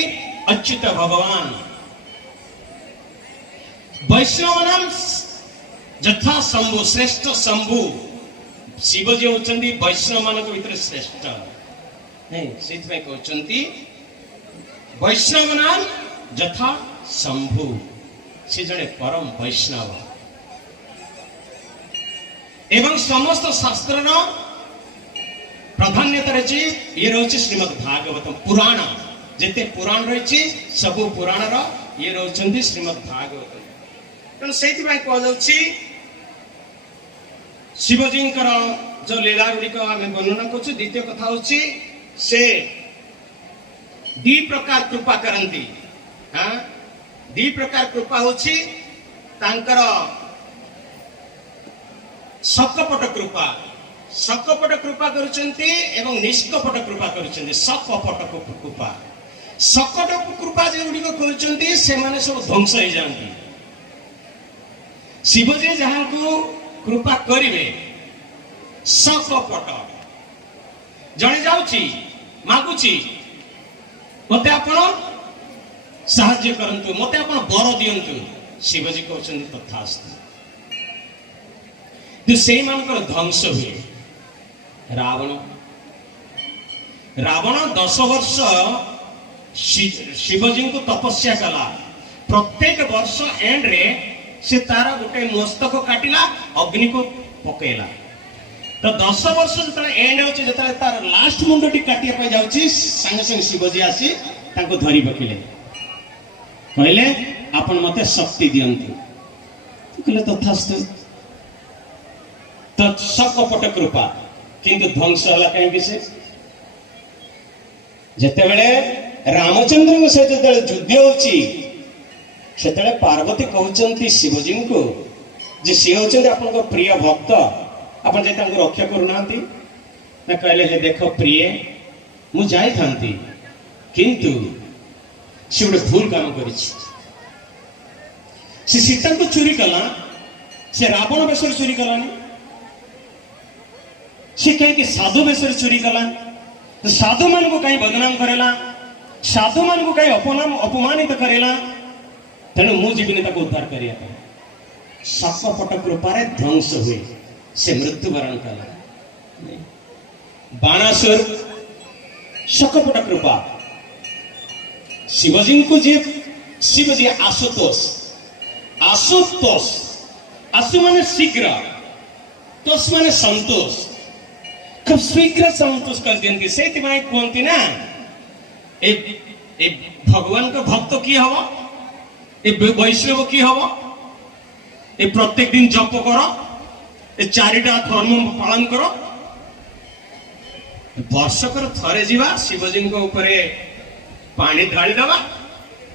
अच्युत भगवान वैष्णव नाम यथा शंभु श्रेष्ठ शंभु शिवजी होचंती वैष्णव मानक भितर श्रेष्ठ नहीं से कहते वैष्णव नाम यथा शंभु से जड़े परम वैष्णव एवं समस्त शास्त्र प्राधान्यता रही ये रही श्रीमद भागवतम पुराण जिते पुराण रही सब पुराण ये रही श्रीमद भागवतम तेणु से कहुच्छी शिवजी जो लीला गुड़िक आम वर्णना कर द्वितीय कथा होची से दी प्रकार कृपा करती हाँ दी प्रकार कृपा होची तांकर सकपट कृपा सकपट कृपा करुचंती एवं निष्कपट कृपा करुचंती सकपट कृपा सकपट कृपा जे गुडी करुचंती से माने सब ध्वंस हो जाती शिवजी जहां को कृपा करिवे सकपट जणे जाउची मागुची मते आपण साहाय्य करंतु मते आपण बर दियंतु शिवजी कहउचंती तथास्तु जो से मानकर ध्वंस हुए रावण रावण 10 वर्ष शिवजी को तपस्या कला प्रत्येक वर्ष एंड रे से तार गोटे मस्तक काटिला अग्नि को पकेला तो 10 वर्ष जो एंड होची जता तार लास्ट मुंडटी काटिया पे जाउची संगे संगे शिवजी आसी ताको धरी पकिले कहले आपण मते शक्ति दियंतु कहले तथास्तु तो सकपट कृपा किंतु ध्वंस होला कहीं से जते बेले रामचंद्र को सहित जते युद्ध होची सेते पार्वती कहउचंती शिवजी को जे से होचंती आपन को प्रिय भक्त आपन जे तांको रक्षा करूनांती ना कहले हे देखो प्रिय मु जाई थांती किंतु से गोटे भूल काम करिछि से सीता को चोरी कला से रावण बेसर चोरी कलानी से कहीं साधु बेसर चोरी कला साधु मान को कहीं बदनाम करेला साधु मान को कहीं अपमानित करेला तेणु मु जीवन ताको उद्धार करिया सकपट कृपारे ध्वंस हुए से मृत्यु वरण कला बाणासुर सकपट कृपा शिवजी को जी शिवजी आशुतोष आशुतोष आशु माने शीघ्र तोष माने संतोष खूब शीघ्र संतोष कर दियंती से कहती ना ए भगवान का भक्त किए हवा ए वैष्णव किए हवा ए प्रत्येक दिन जप करो ए चारिटा धर्म पालन करो वर्षकर थरे जीवा शिवजी को ऊपर पानी ढाली दबा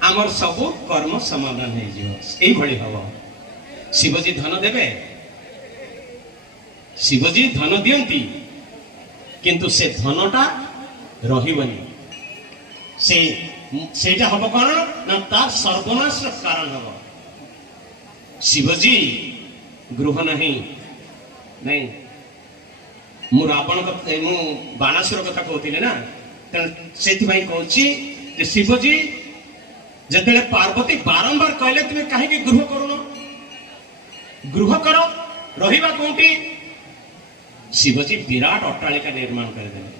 आमर सब कर्म समाधान हो यही भली हम शिवजी धन देवे शिवजी धन दियंती किंतु से धनटा रहिबनी सेटा हम कौन ना तार सर्वनाश कारण हम शिवजी गृह नहीं नहीं मु रावण मु बाणासुर कथा कहती ना से कहूँ शिवजी जते पार्वती बारंबार कहले तुम्हें कहीं गृह करुन गृह कर रहिबा कोठी शिवजी विराट अट्टालिका निर्माण करदेले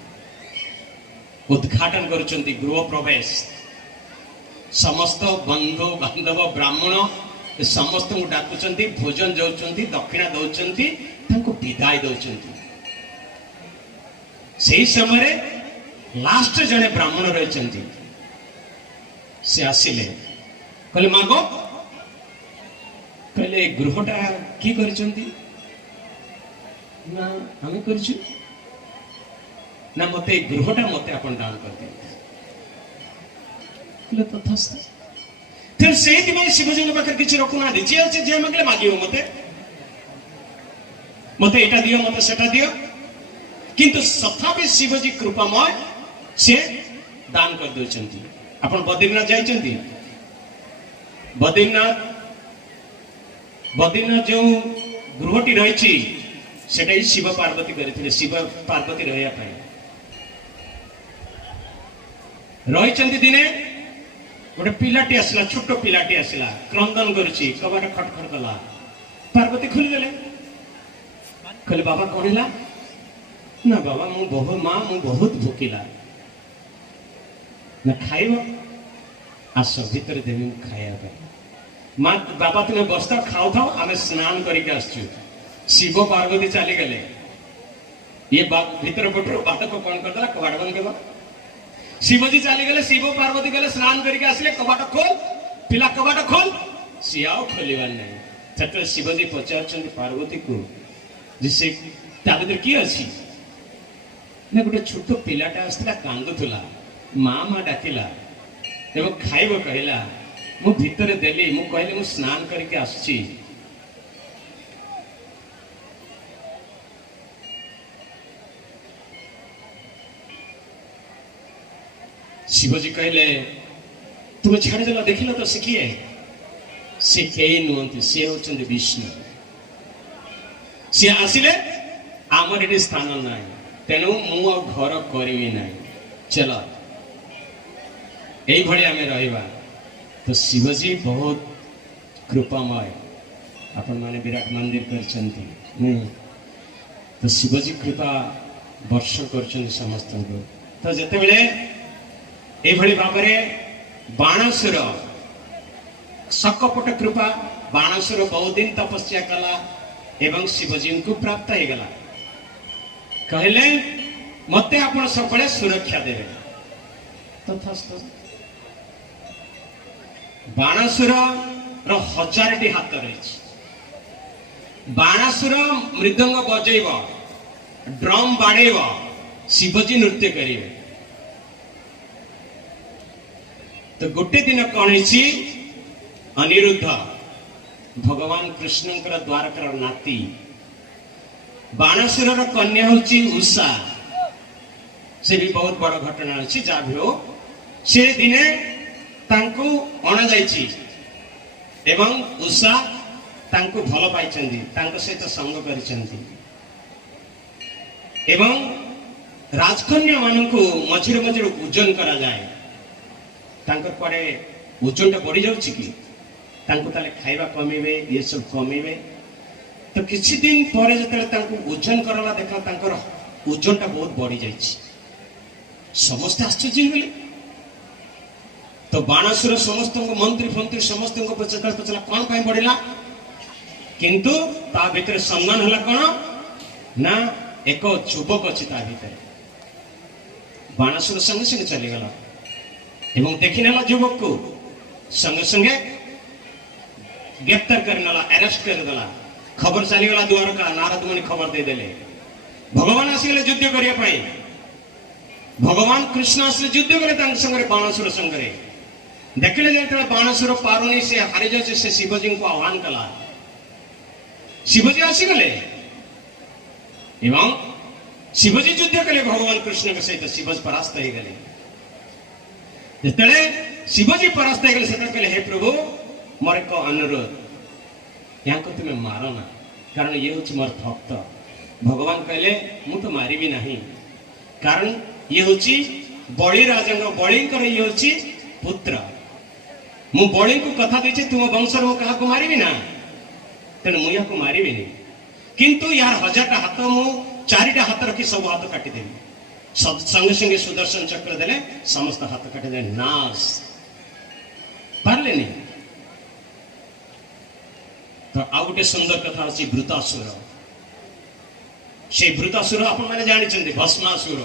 उद्घाटन करुचंती गृह प्रवेश समस्त बंधु बांधव ब्राह्मण समस्त को डाकुचंती भोजन जाउचंती दक्षिणा दउचंती तांको विदाय दउचंती सही समय लास्ट जने ब्राह्मण रही से आसिले कहले मागो कहले गृहटा की करचंती ना हमें करछु ना मते गृहटा मते अपन दान कर दे कहले तथास्तु फिर सेति में शिवजी के पाखर किछ रखुना दे जे अछि जे मागले मागियो मते मते एटा दियो मते सेटा दियो किंतु तथापि शिवजी कृपामय से दान कर देउचंती अपन बद्रीनाथ जाइचंती बद्रीनाथ जो गृहटी रही सेटा ही शिव पार्वती करथिले शिव पार्वती रहया पाए रहिचंती दिने गोटे पिलाटी आसला छोट पिलाटी आसला क्रंदन करुची कबाट खटखट कला पार्वती खोली देले कहले बाबा कोनिला ना बाबा मु बहुत मां मु बहुत भूकिला ना खाइब आस भीतर देवी खाया माँ बाबा तुम्हें बस्ता खाऊ था आम स्नान करके आसचु शिव पार्वती चली गले ये भीतर पटर बाट को कौन करदेला कबाट बंद कर शिवजी चली गले शिव पार्वती गले स्नान करके आसले कबाट खोल पिला कबाट खोल सी आउ खोलिबार नहीं सेते शिवजी पचार पार्वती को जिसे ताबेदर की अछि ना गोटे छोट पिलाटा आसला कांदुला माँ माँ डाकिला एवं खाइब कहला मु भीतर देली मु कहली मु स्नान करके आसुची शिवजी कहले तुम छाड़देल देखिल तो सी किए सी कई नुहति सी होचंदी विष्णु सी आसिले आमर ये स्थान ना तेणु मु घर करी ना चल यही आम रहा तो शिवजी बहुत कृपामय आपण माने विराट मंदिर कर तो शिवजी कृपा वर्ष कर समस्त को तो जिते बड़े ये भाव में बाणासुर सकपट कृपा बाणासुर बहुत दिन तपस्या कला एवं शिवजी को प्राप्त हो गला कहले मते आपण सब सुरक्षा देवे तथास्तु बाणासुर हजार हाथ रही बाणासुर मृदंग बजेब ड्रम बाड़ेब शिवजी नृत्य करेंगे तो गोटे दिन कौन अनिरुद्ध भगवान कृष्ण द्वारकर नाती बाणासुर कन्या हूँ उषा से भी बहुत बड़ घटना अच्छी जहाँ भी हो से दिने तांको अणा जाइछि एवं उषा तांको भल पाइछन्ति तांको सहित संग करिछन्ति एवं राजकन्या मानकु मझिरे मझिरे पूजन करा जाए तांकर परे ओजन बढ़ी जाउछि कि तांको ताले खाइबा कमेबे ये सब कमेबे तो किछि दिन पर जतले तांको ओजन करला देखला तांकर ओजनटा बहुत बढ़ी जाइछि समस्त आश्चर्य होले तो बाणासुर समस्त मंत्री फंत्री समस्त पचरा पचरा कौन पाई बढ़ला किंतु ता भीतर सम्मान हला कौन ना एक युवक अच्छी ता भीतर बाणासुर संगे संगे चली गला एवं देखी नेला युवक को संगे संगे गिरफ्तार कर नेला अरेस्ट कर देला खबर चली गला द्वारका नारद मुनि खबर दे देले भगवान आसीले युद्ध करिया पाई भगवान कृष्ण आसीले युद्ध करे तांग संगे बाणासुर संगे देखले जे बाणासुर पारुनी से हारि जाए से शिवजी को आह्वान कला शिवजी आसी गले एवं शिवजी युद्ध कले भगवान कृष्ण के सहित शिवजी परास्त हो गले जिते शिवजी परास्त हो गले से कहले हे प्रभु मोर एक अनुरोध यहाँ को तुम्हें मार ना कारण ये हूँ मोर भक्त भगवान कहले मु तो मारिबी नहीं कारण ये हूँ बलि राजा बलिंकर ये हूँ पुत्र मु बलि को कथा देछे तुम वंशर मु कहा को मारिबी ना तेणु मुझे को मारिबी नहीं किंतु यार 1000टा हाथ मु 4टा हाथ रखी सब हाथ काटी देवी संगे संगे सुदर्शन चक्र देले समस्त हाथ काटी दे नाश पारले नहीं तो आ गोटे सुंदर कथा अच्छी वृतासुर से वृतासुर आपण माने जानि छथि भस्मासुर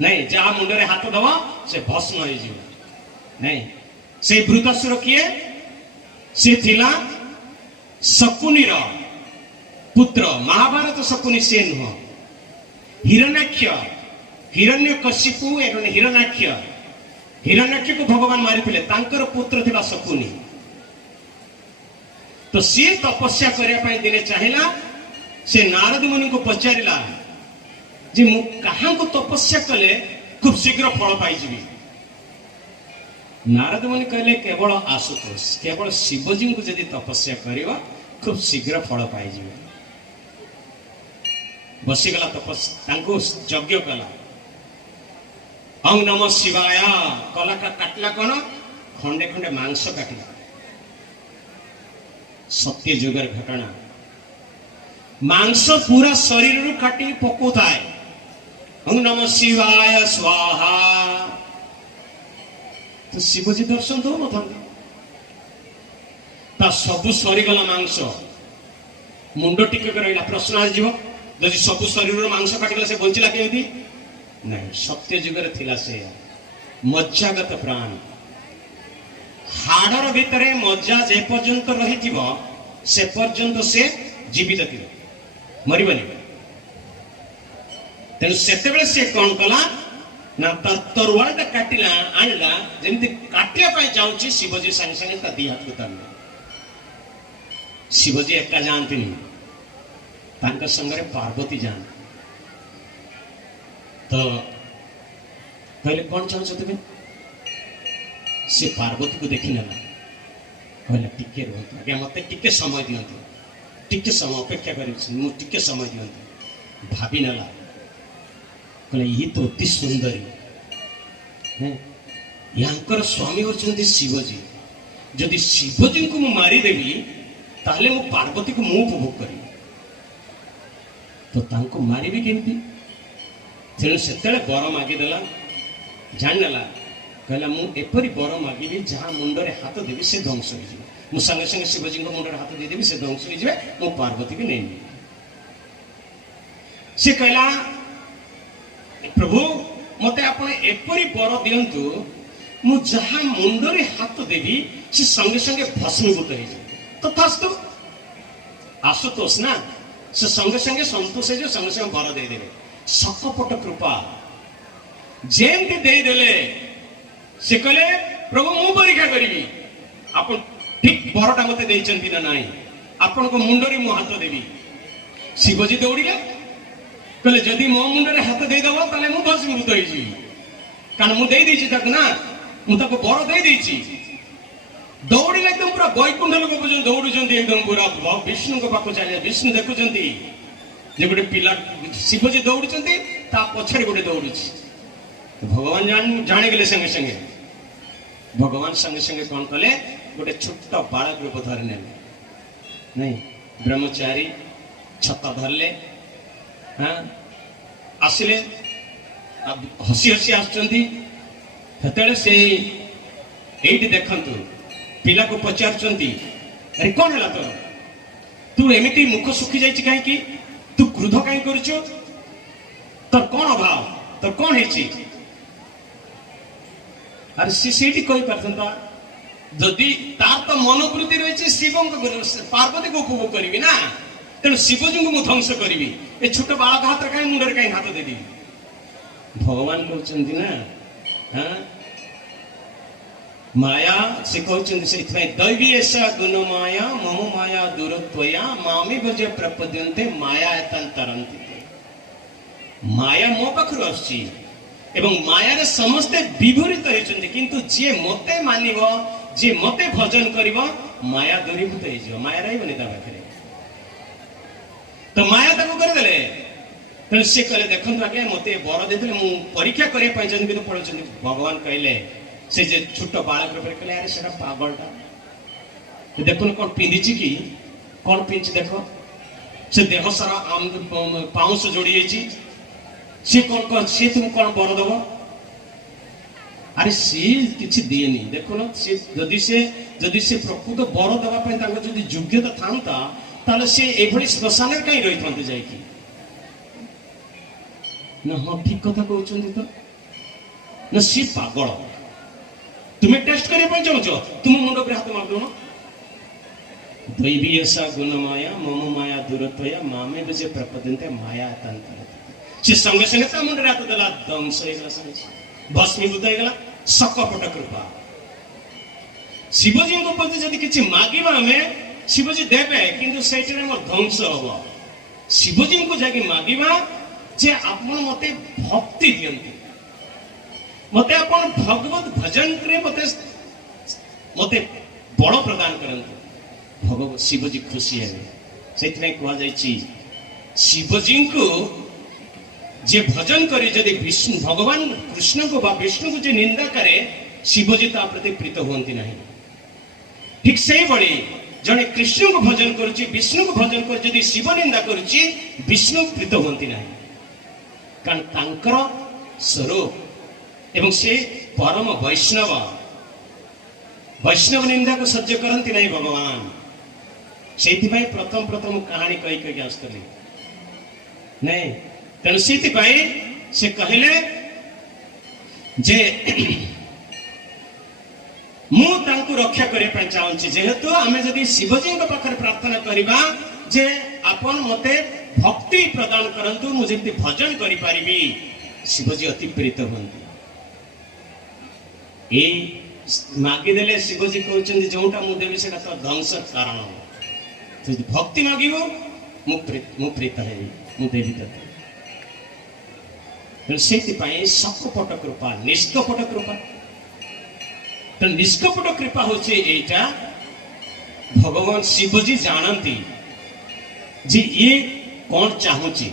नहीं जहाँ मुंडरे हाथ दवा से भस्म हो जीव नहीं से वृतासुर किए से थिला शकुनीर पुत्र महाभारत शकुनी से नुह हिरण्याक्ष हिरण्यकशिपु एवं हिरण्याक्ष हिरण्याक्ष को भगवान मारी तांकर पुत्र थिला शकुनी तो सी तपस्या करने दिने चाहिला से नारद मुनि को पचारिला जे मु कहां को तपस्या कले खूब शीघ्र फल पाई नारद मुनि कहले केवल आशुतोष केवल शिवजी को यदि तपस्या करिवा खूब शीघ्र फल पाई बसीगला तपस्या यज्ञ कला ओं नमः शिवाय कला का काटला कौन खंडे खंडे मांस काटला सत्य जुगर घटना मांस पूरा शरीर रु काटी पकू थाए ओं नमः शिवाय स्वाहा तो शिवजी दर्शन दो न सबु सरीगला मांस मुंड टिके रहा प्रश्न आसो जदि सबु शरीर मांस काटिला से बंचला केमिति नहीं सत्य जुगर थिला से मज्जागत प्राण हाड़र भितरे मज्जा जे पर्यंत रही से पर्यंत से जीवित थी मरबनी तेणु से कौन कला ना तरवालटा काटिला आणला जेमती काटिया पाई जाउची शिवजी संगे संगे ता दी हाथ को तारले शिवजी एका जानती तांका संगरे पार्वती जान तो कहले कौन चाहछ तुम से पार्वती को देखी ना कहले टिके रुहतु आज्ञा मत टिके समय दियंतु टिके समय अपेक्षा कर टिके समय दियंतु भाभी नेला कहले ये तो अति सुंदरी यांकर स्वामी होचंदी शिवजी जदि शिवजी को मु मारिदेवी ताले मु पार्वती को मु उपभोग करी तो तांको मारिबी केमती तेणु सेतेले बर मागिदेला जाणनेला कहला मु एपरी बर मागिबी जहाँ मुंडरे हाथ देवी से ध्वंस हो जाए मु संगे संगे शिवजी को मुंडरे हाथ देदेवी से ध्वंस हो जाए मु पार्वती को नहीं से कहला प्रभु मते आपण एपरी बर दियंतु मु जहाँ मुंडरे हाथ देवी से संगे संगे भस्मीभूत हो जाए तथास्तु आशुतोष ना से संगे संगे संतोष हो संगे संगे बर देदेवे सकपट कृपा जेमती देदेले से कहले प्रभु मु परीक्षा करी आप ठीक बरटा मत देइचंती ना नाही आपण को मुंडरे मु हाथ देवी शिवजी दौड़िले कहले जदि मो मुंडरे हाथ दे दबो ताले मु भस्मीभूत होई जी कारण मु देई देछि ताक ना मु ताको बर देई देछि दौड़िले एकदम पूरा वैकुंठ लोक पर्यंत दौड़ुचंती एकदम पूरा विष्णु को पाखो चले विष्णु देखुचंती जे गोटे पिला शिवजी दौड़ुचंती ता पछरे गोटे दौड़ुछि भगवान जाने गले संगे संगे भगवान संगे संगे कौन कले गोटे छोट बालक रूप धरि नेले नहीं ब्रह्मचारी छता धरले हाँ आसिले हसी हसी आसुचंती सेतेले से एइटी देखंतु पिला को पचारुचंती अरे कौन है तोर तू एमिति मुख सुखी जाइछि काहे कि तू क्रोध काहे करूछु तोर कौन अभाव तोर कौन हेछि अरे सीटी कही पारता जदि तार तो मनोवृत्ति रही शिव पार्वती को उपभोग करी ना तेणु शिवजी को ध्वंस करी ए छोट बालक हाथ कहीं मुंडे कहीं हाथ देदी भगवान कहते ना हाँ माया से कहते दैवी ऐसा गुण माया मम माया दूरत्वया मामी भजे प्रपद्यन्ते माया एतांतरन्ति माया मो पाखरु आछि एवं मायार समस्ते विभूरित होइछन्ति किंतु जे मते मानिब जे मते भजन करिब माया दूरीभूत होइछ माया रहबनि ता पाखरे तो माया ताको कर देले तो से कहले देखंतु आगे मते बर देथिले मु परीक्षा करे पय जन किंतु पळछन्ति भगवान कहले से जे छोट बालक रे कहले अरे सेटा पागलटा देखुन कोन पिंदिछि कि कोन पिंच देखो से देह सारा आम पाउस जोड़ी जाइछि सी कौन सी तुम कौन बर दब अरे सी किछि दिएनी देखो ना सी जदि से प्रकृत बर दबा पय ताको जदि योग्यता थांता ताले से एभली श्मशान रे काई रहि थांते जाय कि ना हां ठीक कथा कहउछन्ती तो ना सी पागल तुम्हें टेस्ट करे पय जाउछो तुम मुंड पर हाथ मार दो ना दैवी ऐसा गुण माया मम माया दूरत्वया मामे बजे प्रपद्यन्ते माया तंत्र से संगे संगे ता मुंड रे हाथ देला ध्वंस होइगला संगे भस्मीभूत होइगला सकपट कृपा शिवजी को प्रति जदि किछि मागिबा हमें शिवजी देबे किंतु सेटरे मोर ध्वंस होबो शिवजी को जाके मागिबा जे आपण मते भक्ति दियंती मते आपण भगवत भजन करे मते बड़ प्रदान करंतु भगवत शिवजी खुशी हेबे सेतने कहवा जायछि शिवजी को जे भजन करे जदि विष्णु भगवान कृष्ण को बा विष्णु को जे निंदा करे शिवजी ता प्रति प्रीत होंती नहीं ठीक से बड़ी जने कृष्ण को भजन करुची विष्णु को भजन कर जदि शिव निंदा करुची विष्णु प्रीत होंती नहीं कारण तांकर स्वरूप एवं से परम वैष्णव वैष्णव निंदा को सह्य करती नहीं भगवान से प्रथम प्रथम कहानी कही आसुली नहीं तेणु से कहले जे मु तांको रक्षा करने चाहूँगी जेहेतु आमे जदि शिवजी पाखे प्रार्थना करवा जे आपण मते भक्ति प्रदान करंतु मुझे भजन करि पारिबी शिवजी अति प्रीत होंती ए मागिदेले शिवजी कहउछन्ति जोटा मु देबी सेटा तो ध्वंस कारण तु भक्ति मागिबो मु प्रीत हेबी मु देबी तते से सकपट कृपा निष्कपट कृपा। तो निष्कपट कृपा होचे एटा भगवान शिवजी जानती जी ये कौन चाहूची।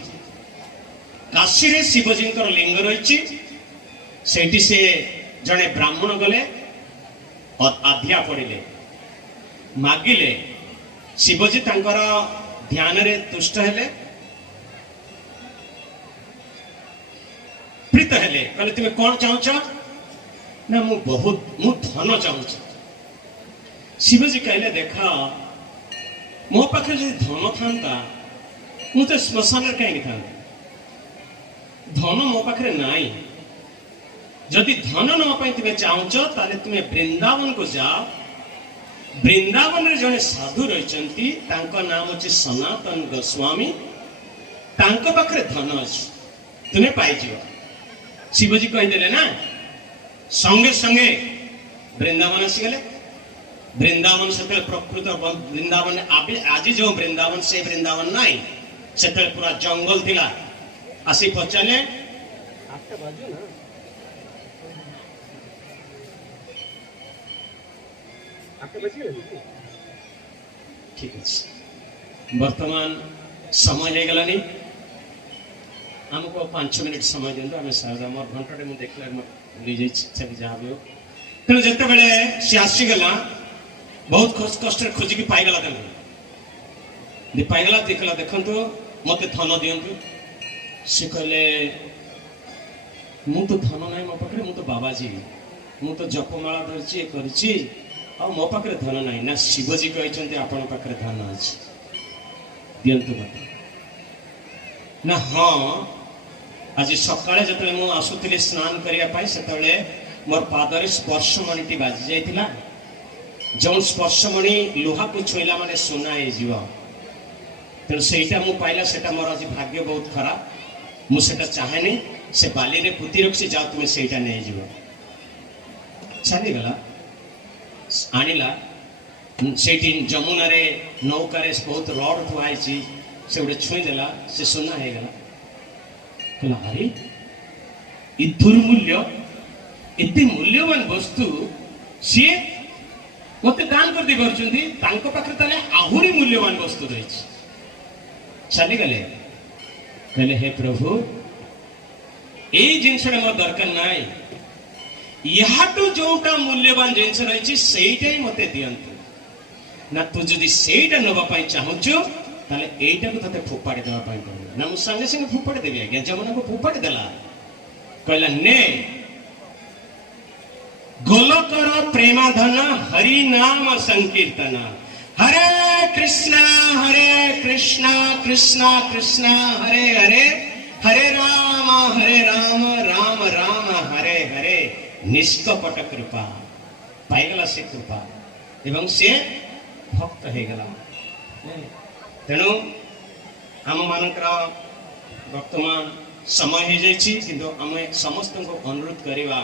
काशी रे शिवजी लिंग रही से जड़े ब्राह्मण गले और आध्या पड़े मागिले शिवजी तांकर ध्यान रे तुष्ट हेले प्रीत हेले कहले तुम कौन चाहूच ना मु बहुत मु धन चाहूच। शिवजी कहले देखा मो पाखे जो धन था मुझे श्मशान कहीं था धन मो पाखे नाई जदि धन नापी तुम्हें चाहूच ताले तुम्हें वृंदावन को जाओ। वृंदावन रे जने साधु रही नाम अच्छे सनातन गोस्वामी पाखे धन अच्छी तुम्हें पाई। शिवजी कहीदेले ना संगे संगे वृंदावन आसीगले। वृंदावन से प्रकृत वृंदावन आज जो वृंदावन से वृंदावन नाई से पूरा जंगल थिला। आसी पचारे ठीक है वर्तमान समय हो गलानी आमको 5 मिनिट समय दिंतु आम सारा मोर घंटे मुझे देखला भूली जाइए जहाँ भी हो। तेणु जिते बड़े सी आसीगला बहुत कष्ट खोजिकी पाईगला पाईगला देखला देखु मत धन दिंतु सी कहले मु तो धन ना मो पाखे मु तो बाबाजी मु तो जपमाला धरची करची आ मो पाखे धन ना ना शिवजी कहते आपण पाखे धन अच्छी दिंतु मत ना। हाँ आज सकाଳେ ଯେତେବେଳେ ମୁଁ ଆସୁଥିଲି ସ୍ନାନ କରିବା ପାଇଁ ସେତେବେଳେ ମୋର ପାଦରେ ସ୍ପର୍ଶମଣିଟି ବାଜି ଯାଇଥିଲା। ଯେଉଁ ସ୍ପର୍ଶମଣି ଲୁହାକୁ ଛୁଇଁଲା ମାନେ ସୁନା ହେଇଯିବ। ତେଣୁ ସେଇଟା ମୁଁ ପାଇଲା ସେଟା ମୋର ଆଜି ଭାଗ୍ୟ ବହୁତ ଖରାପ। ମୁଁ ସେଟା ଚାହେଁନି ସେ ବାଲିରେ ପୁତି ରଖିଛି ଯାଅ ତୁମେ ସେଇଟା ନେଇଯିବ। ଚାଲିଗଲା ଆଣିଲା ସେଇଠି ଯମୁନାରେ ନୌକାରେ ବହୁତ ରଡ୍ ଥୁଆ ହେଇଛି ସେ ଗୋଟେ ଛୁଇଁଦେଲା ସେ ସୁନା ହେଇଗଲା। कहला अरे ये दुर्मूल्य एते मूल्यवान वस्तु सी मत दान कर दी पारे आहुरी मूल्यवान वस्तु रही चली गले कहले हे प्रभु ये जिनस मोर दरकार ना जोटा मूल्यवान जिनस रही से मत दिंतु ना तू जदि सेटा नवाई चाहूचु ताले एटा को तते फोपाड़ी देवा पाई पड़ो ना मु संगे संगे फोपाड़ी देबी आज्ञा जमुना को फोपाड़ी देला कहला ने गोलकर प्रेमाधन हरि नाम संकीर्तन हरे कृष्णा कृष्णा कृष्णा हरे हरे हरे राम राम राम हरे हरे निष्कपट कृपा पाईगला से कृपा एवं से भक्त हो गला। तेणु आम मानकर वर्तमान समय हो जाइए किंतु आम समस्त को अनुरोध करवा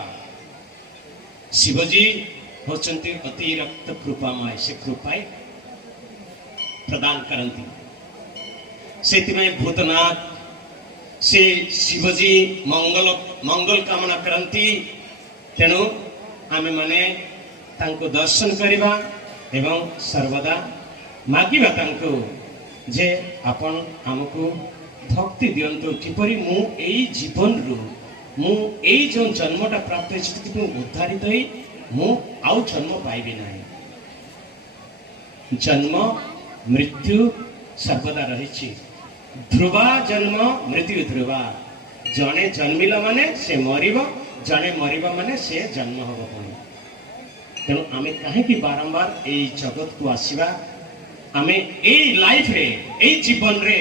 शिवजी होचंती अतिरक्त कृपामय से कृपा प्रदान करती से भूतनाथ से शिवजी मंगल मंगल कामना करती। तेणु आम माने तांको दर्शन करवा एवं सर्वदा मागिबा तांको जे आपण आमको भक्ति दियंतु किपरि मु एई जीवन रु मु एई जो जन्मटा प्राप्त होछि उद्धारित होई मु आउ जन्म पाइबी नाही। जन्म मृत्यु सर्वदा रही ध्रुवा जन्म मृत्यु ध्रुवा जने जन्मिला माने से मरिबो जने मरिबा माने से जन्म हबो पुणी। तेणु आमे काहेकि बारंबार एई जगत को आसीबा आमे ए लाइफ रे ए जीवन रे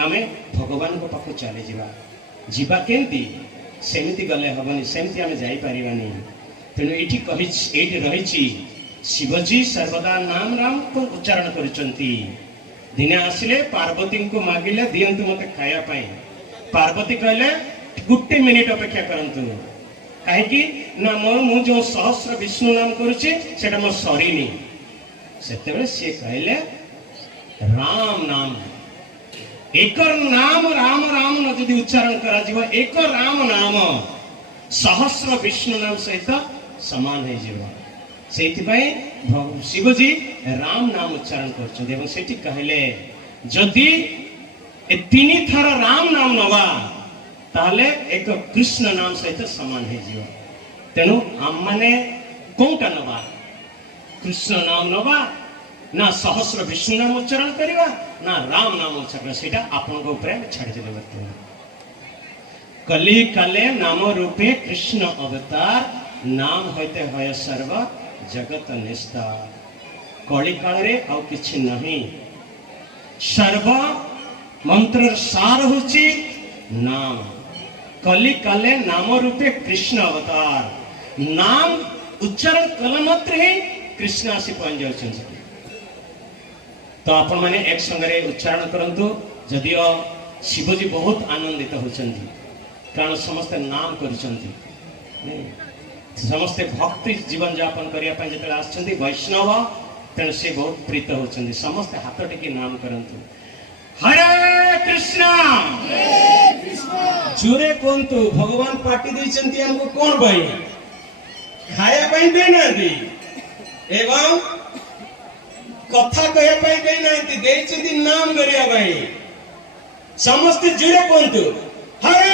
आमे भगवान को पाखु चले जीवा केमती सेमती गले हबनी सेमती आमे जाई परिबानी। तेणु एठी कहि एठी रहिछि शिवजी सर्वदा नाम राम को उच्चारण करुचंती। दिने आसिले पार्वती को मागिले दियंतु मते खाया पाई पार्वती कहले गुट्टे मिनिट अपेक्षा करंतु काहेकि ना मु जो सहस्र विष्णु नाम करुछि सेटा मोर सरीनी सेते सी कहले राम नाम एक नाम राम राम न यदि उच्चारण करा जीव एक राम नाम सहस्र विष्णु नाम सहित समान है जीव से शिवजी राम नाम उच्चारण कर कहले जदि तीन थर राम नाम नवा ताले एक कृष्ण नाम सहित समान है जीव तेणु आम माने कौटा नवा कृष्ण नाम नवा ना सहस्र विष्णु नाम उच्चारण करवा ना राम नाम उच्चारण से आपण छाड़ी बर्तमान कली काले नाम रूपे कृष्ण अवतार नाम होते हय सर्व जगत निस्तार कली काल रे आउ किछि नहीं सर्व मंत्र सार होची नाम कली काले नाम रूपे कृष्ण अवतार नाम उच्चारण कला मात्र ही कृष्ण आसी पहुंच जाउछन तो आपण माने एक संगे उच्चारण करंतु जदियो शिवजी बहुत आनंदित होचंती कारण समस्त नाम करिसंती समस्त भक्ति जीवन यापन करिया पय जते आछंती वैष्णव तेणु से बहुत प्रीत होचंती समस्त हाथ टेकी नाम करंतु हरे कृष्णा जोरे कोंतु भगवान पार्टी दैचंती हमको कोन भाई खाया पय देनांती एवं कथा कहे पय देनांती दैचंती नाम करिया भाई समस्त जोरे कोंतु हरे